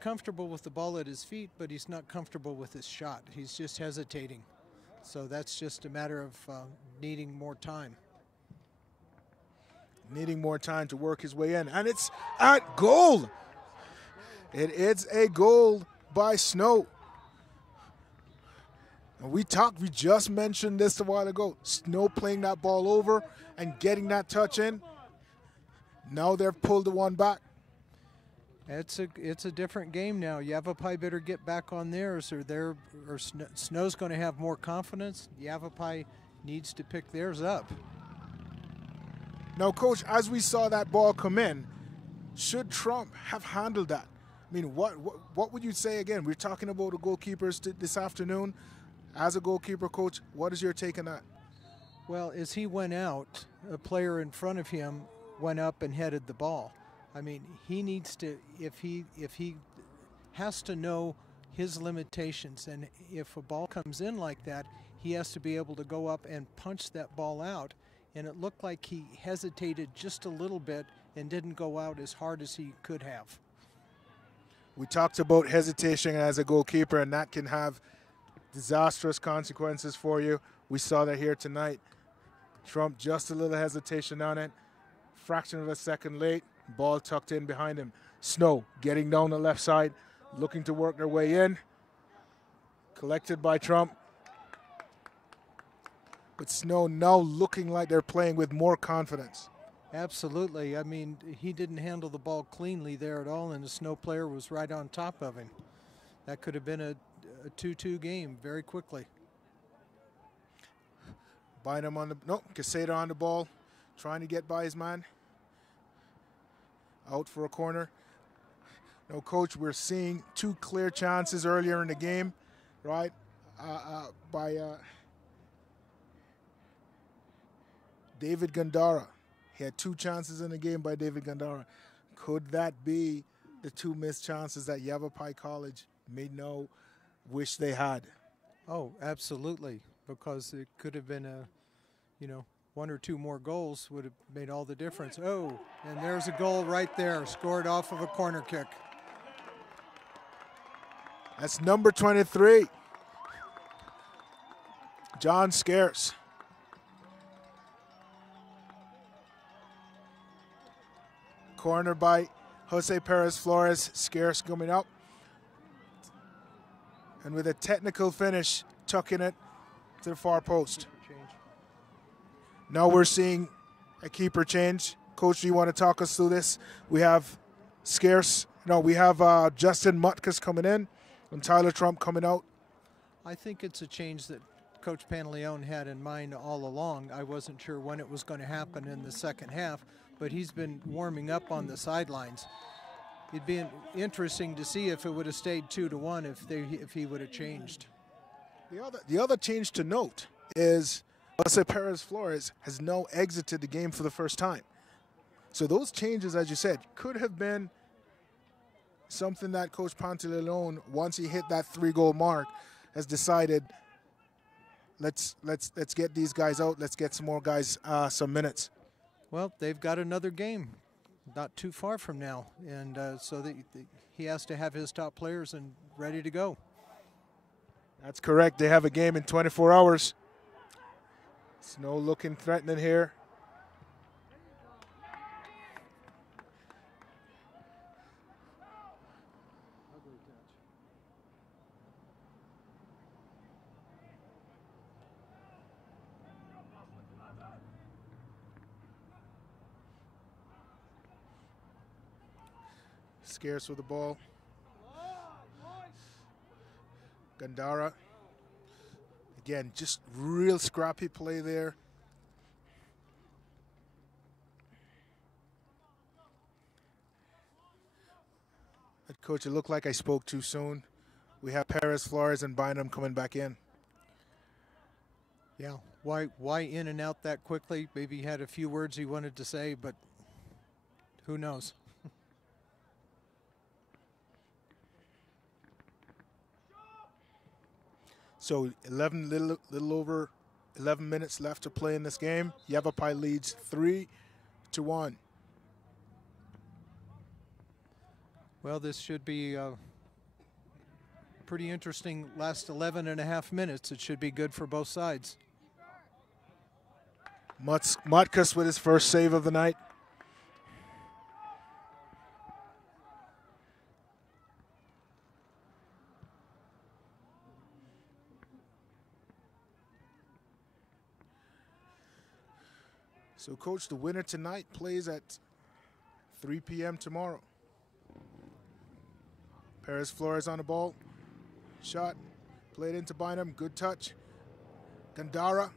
comfortable with the ball at his feet, but he's not comfortable with his shot. He's just hesitating. So that's just a matter of needing more time. Needing more time to work his way in. And it's at goal. It is a goal by Snow. And we just mentioned this a while ago. Snow playing that ball over and getting that touch in. Now they've pulled the one back. It's a different game now. Yavapai better get back on theirs, or Snow's going to have more confidence. Yavapai needs to pick theirs up. Now, Coach, as we saw that ball come in, should Trump have handled that? I mean, what would you say again? We're talking about the goalkeepers this afternoon. As a goalkeeper, Coach, what is your take on that? Well, as he went out, a player in front of him went up and headed the ball. I mean, he needs to, if he has to know his limitations, and if a ball comes in like that, he has to be able to go up and punch that ball out. And it looked like he hesitated just a little bit and didn't go out as hard as he could have. We talked about hesitation as a goalkeeper, and that can have disastrous consequences for you. We saw that here tonight. Trump just a little hesitation on it. Fraction of a second late. Ball tucked in behind him. Snow getting down the left side, looking to work their way in. Collected by Trump. But Snow now looking like they're playing with more confidence. Absolutely. I mean, he didn't handle the ball cleanly there at all, and the Snow player was right on top of him. That could have been a 2-2 game very quickly. Bynum on the, no, Caseta on the ball, trying to get by his man. Out for a corner. No, Coach, we're seeing two clear chances earlier in the game, right? By David Gandara. He had two chances in the game by David Gandara. Could that be the two missed chances that Yavapai College may know wish they had? Oh, absolutely, because it could have been one or two more goals would have made all the difference. Oh, and there's a goal right there, scored off of a corner kick. That's number 23, John Scarce. Corner by Jose Perez Flores. Scarce coming up. And with a technical finish, tucking it to the far post. Now we're seeing a keeper change. Coach, do you want to talk us through this? We have Scarce. No, we have Justin Mutkus coming in and Tyler Trump coming out. I think it's a change that Coach Pantaleone had in mind all along. I wasn't sure when it was going to happen in the second half, but he's been warming up on the sidelines. It'd be interesting to see if it would have stayed 2-1 if he would have changed. The other change to note is Jose Perez Flores has now exited the game for the first time. So those changes, as you said, could have been something that Coach Pantaleone, once he hit that 3-goal mark, has decided, let's get these guys out, let's get some more guys some minutes. Well, they've got another game not too far from now, and so he has to have his top players and ready to go. That's correct. They have a game in 24 hours. Snow looking threatening here. Scarce with the ball. Gandara. Again, just real scrappy play there. Coach, it looked like I spoke too soon. We have Perez, Flores, and Bynum coming back in. Yeah, why in and out that quickly? Maybe he had a few words he wanted to say, but who knows? So little over 11 minutes left to play in this game. Yavapai leads 3-1. Well, this should be a pretty interesting last 11 and a half minutes. It should be good for both sides. Mutkus with his first save of the night. So, Coach, the winner tonight plays at 3 p.m. tomorrow. Perez Flores on the ball. Shot. Played into Bynum. Good touch. Gandara.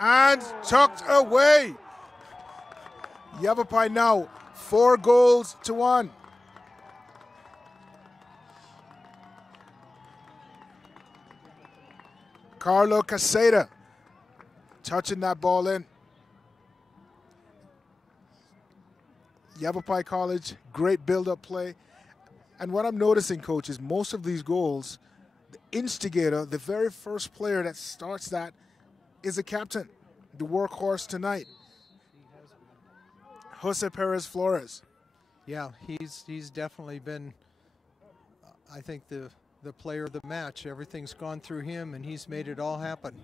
And tucked away. Yavapai now 4-1. Carlo Caseta touching that ball in. Yavapai College, great build-up play. And what I'm noticing, Coach, is most of these goals, the instigator, the very first player that starts that is a captain, the workhorse tonight, Jose Perez Flores. Yeah, he's definitely been, I think, the player of the match. Everything's gone through him, and he's made it all happen.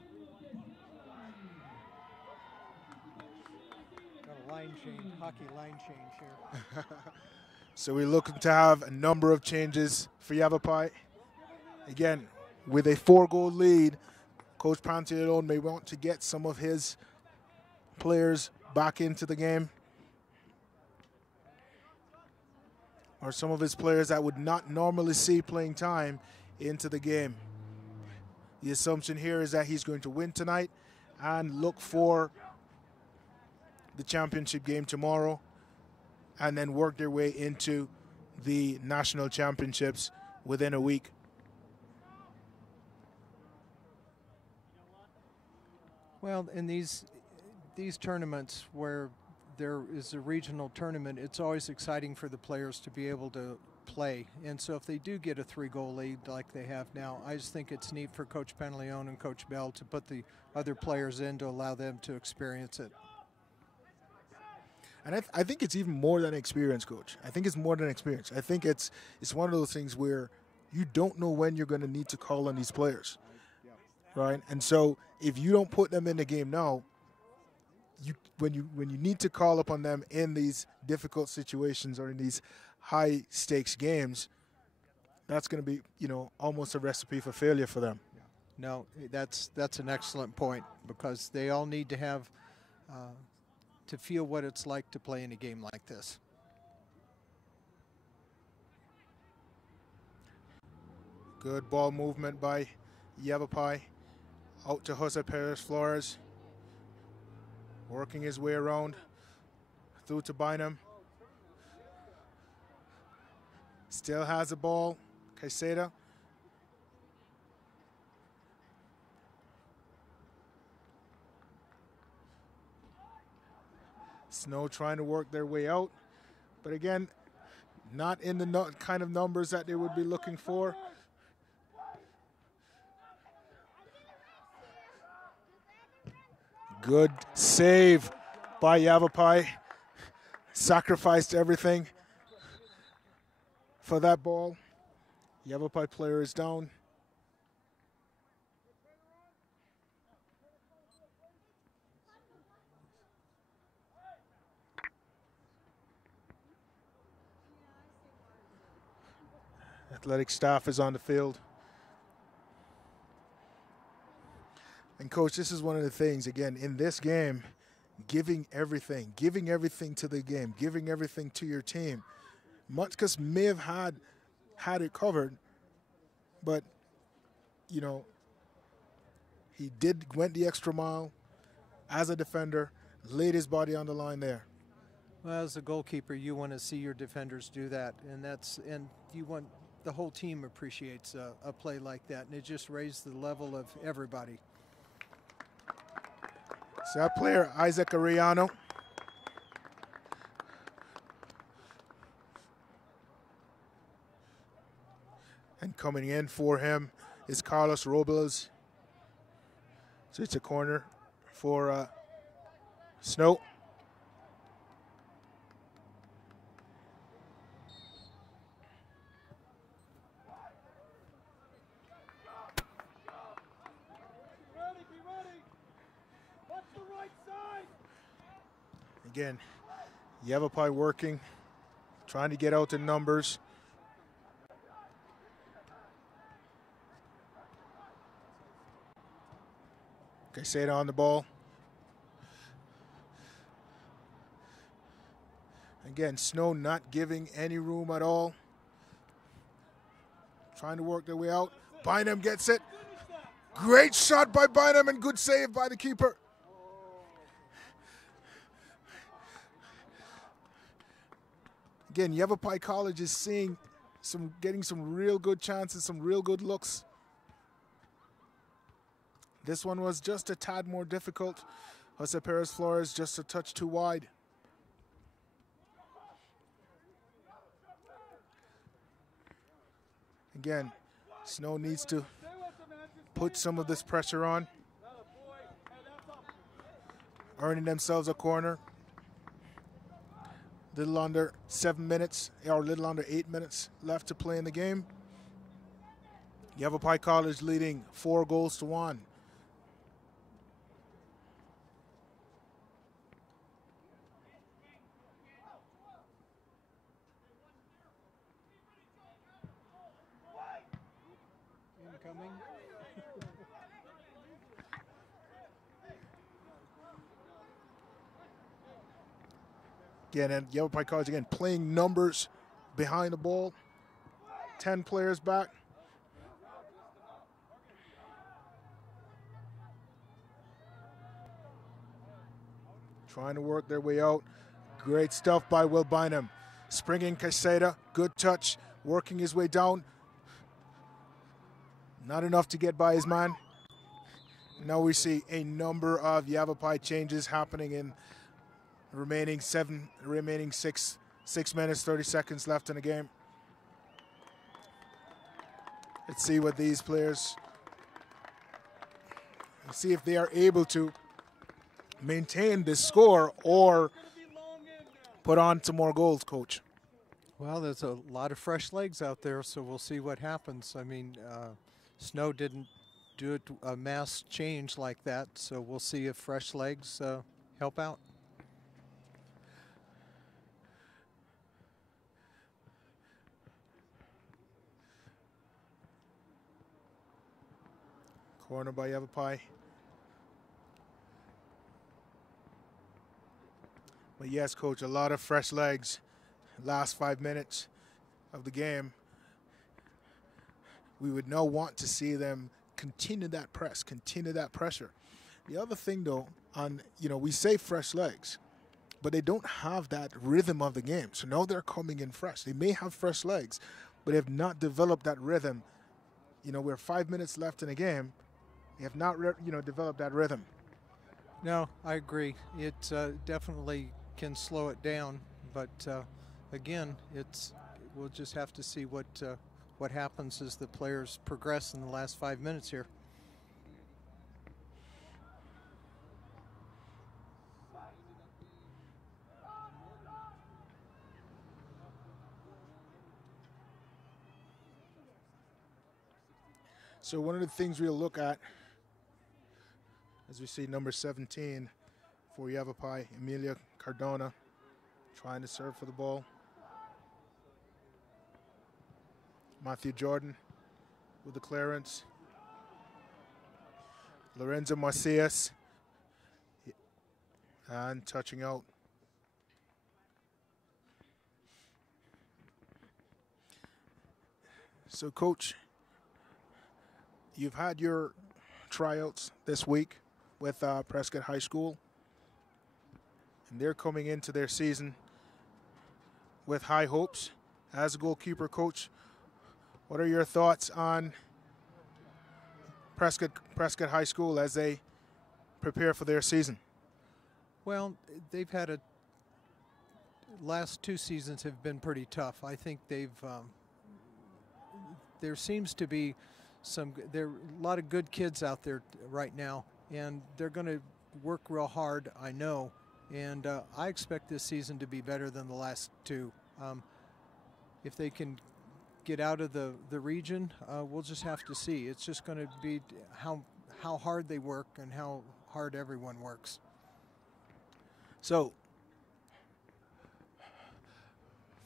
Got a line change, hockey line change here. So we're looking to have a number of changes for Yavapai. Again, with a 4-goal lead, Coach Pantalone may want to get some of his players back into the game, or some of his players that would not normally see playing time into the game. The assumption here is that he's going to win tonight and look for the championship game tomorrow, and then work their way into the national championships within a week. Well, in these tournaments where there is a regional tournament, it's always exciting for the players to be able to play. And so if they do get a 3-goal lead like they have now, I just think it's neat for Coach Pantaleone and Coach Bell to put the other players in to allow them to experience it. And I think it's even more than experience, Coach. I think it's more than experience. I think it's one of those things where you don't know when you're going to need to call on these players, right? And so if you don't put them in the game now, when you need to call upon them in these difficult situations or in these high stakes games, that's going to be, almost a recipe for failure for them. No, that's an excellent point, because they all need to have to feel what it's like to play in a game like this. Good ball movement by Yavapai. Out to Jose Perez Flores. Working his way around. Through to Bynum. Still has the ball. Caseta. Snow trying to work their way out. But again, not in the kind of numbers that they would be looking for. Good save by Yavapai. Sacrificed everything for that ball. Yavapai player is down. Athletic staff is on the field. And Coach, this is one of the things, again, in this game, giving everything to the game, giving everything to your team. Mutkus may have had it covered, but, he went the extra mile as a defender, laid his body on the line there. Well, as a goalkeeper, you want to see your defenders do that, and you want the whole team appreciates a play like that, and it just raised the level of everybody. So that player, Isaac Arellano. And coming in for him is Carlos Robles. So it's a corner for Snow. Again, Yavapai working, trying to get out the numbers. Caseta on the ball. Again, Snow not giving any room at all. Trying to work their way out. Bynum gets it. Great shot by Bynum and good save by the keeper. Again, Yavapai College is getting some real good chances, some real good looks. This one was just a tad more difficult. Jose Perez Flores just a touch too wide. Again, Snow needs to put some of this pressure on, earning themselves a corner. Little under 7 minutes, or little under 8 minutes left to play in the game. Yavapai College leading 4-1. Incoming. Again, and Yavapai College again playing numbers behind the ball. 10 players back. Trying to work their way out. Great stuff by Will Bynum. Springing Caseta, good touch, working his way down. Not enough to get by his man. Now we see a number of Yavapai changes happening in remaining 6 minutes, 30 seconds left in the game. Let's see what these players, let's see if they are able to maintain this score or put on some more goals, Coach. Well, there's a lot of fresh legs out there, so we'll see what happens. I mean, Snow didn't do a mass change like that, so we'll see if fresh legs help out. Corner by Yavapai. But yes, Coach, a lot of fresh legs. Last 5 minutes of the game. We would now want to see them continue that press, continue that pressure. The other thing, though, we say fresh legs, but they don't have that rhythm of the game. So now they're coming in fresh. They may have fresh legs, but they have not developed that rhythm. We're 5 minutes left in the game. They have not, developed that rhythm. No, I agree. It definitely can slow it down, but again, we'll just have to see what happens as the players progress in the last 5 minutes here. So one of the things we'll look at, as we see number 17 for Yavapai, Emilia Cardona, trying to serve for the ball. Matthew Jordan with the clearance. Lorenzo Macias and touching out. So, Coach, you've had your tryouts this week with Prescott High School, and they're coming into their season with high hopes. As a goalkeeper, Coach, what are your thoughts on Prescott High School as they prepare for their season? Well, they've had last 2 seasons have been pretty tough. I think there seems to be there are a lot of good kids out there right now, and they're going to work real hard, I know, and I expect this season to be better than the last 2. If they can get out of the region, we'll just have to see. It's just going to be how hard they work and how hard everyone works. So,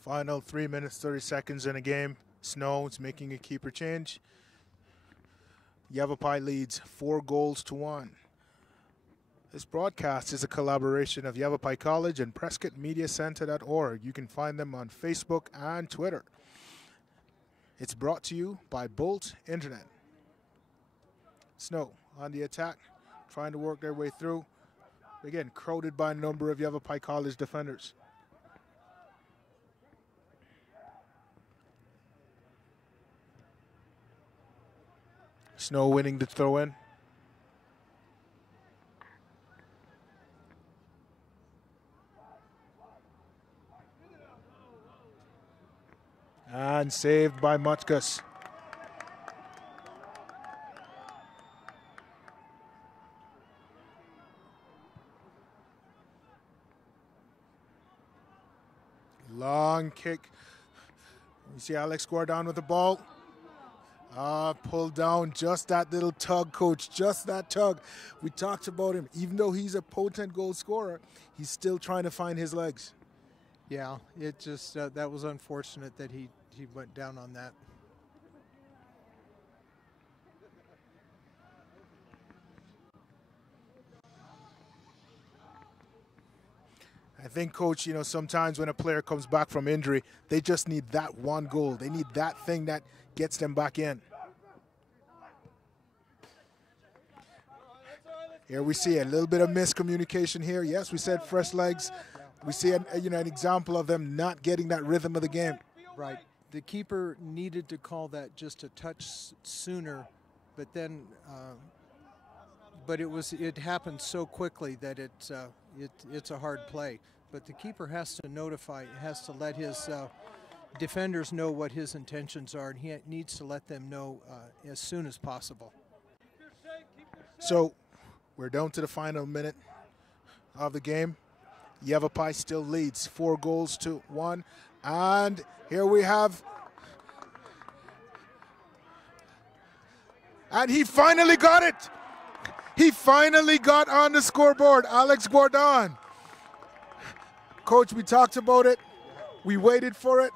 final 3 minutes, 30 seconds in a game. Snow is making a keeper change. Yavapai leads 4-1. This broadcast is a collaboration of Yavapai College and PrescottMediaCenter.org. You can find them on Facebook and Twitter. It's brought to you by Bolt Internet. Snow on the attack, trying to work their way through. Again, crowded by a number of Yavapai College defenders. Snow winning the throw-in. And saved by Mutkus. Long kick. You see Alex Gordon with the ball. Pulled down, just that little tug, coach, just that tug. We talked about him. Even though he's a potent goal scorer, he's still trying to find his legs. Yeah, it just, that was unfortunate that he went down on that. I think, Coach, you know, sometimes when a player comes back from injury, they just need that one goal. They need that thing that gets them back in. Here we see a little bit of miscommunication here. Yes, we said fresh legs. We see an example of them not getting that rhythm of the game. Right. The keeper needed to call that just a touch sooner, but then, but it happened so quickly that it's a hard play. But the keeper has to notify, has to let his defenders know what his intentions are, and he needs to let them know as soon as possible. So we're down to the final minute of the game. Yavapai still leads 4-1, and here we have, and he finally got it. He finally got on the scoreboard, Alex Gordon. Coach, we talked about it, we waited for it,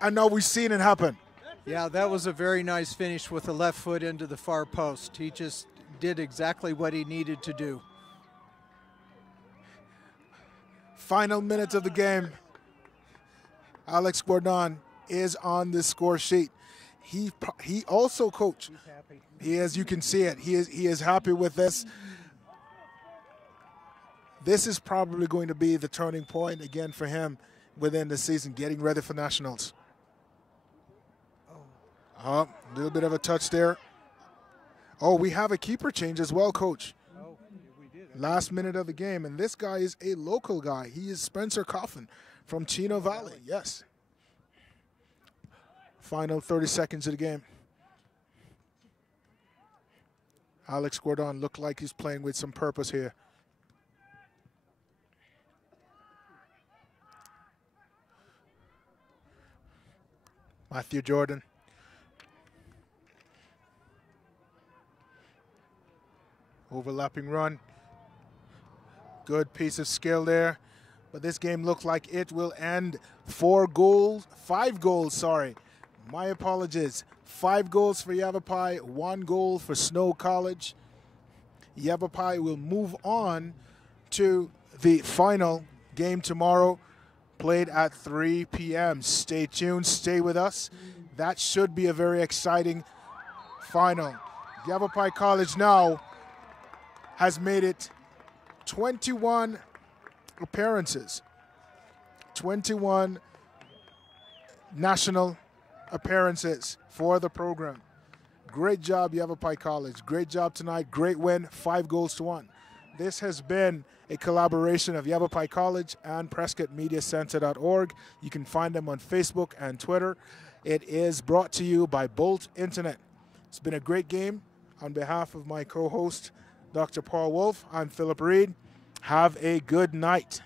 and now we've seen it happen. Yeah, that was a very nice finish with the left foot into the far post. He just did exactly what he needed to do. Final minutes of the game. Alex Gordon is on the score sheet. He also, Coach, as you can see it, he is happy with this. This is probably going to be the turning point again for him within the season, getting ready for nationals. A little bit of a touch there. Oh, we have a keeper change as well, Coach. Oh, we did. Last minute of the game, and this guy is a local guy. He is Spencer Coffin from Chino Valley. Yes. Final 30 seconds of the game. Alex Gordon looked like he's playing with some purpose here. Matthew Jordan. Overlapping run. Good piece of skill there. But this game looked like it will end 5 goals, sorry. My apologies. 5 goals for Yavapai, 1 goal for Snow College. Yavapai will move on to the final game tomorrow, played at 3 p.m. Stay tuned, stay with us. That should be a very exciting final. Yavapai College now has made it 21 appearances, 21 national appearances for the program. Great job, Yavapai College. Great job tonight. Great win, 5-1. This has been a collaboration of Yavapai College and PrescottMediaCenter.org. You can find them on Facebook and Twitter. It is brought to you by Bolt Internet. It's been a great game. On behalf of my co-host, Dr. Paul Wolf, I'm Philip Reed. Have a good night.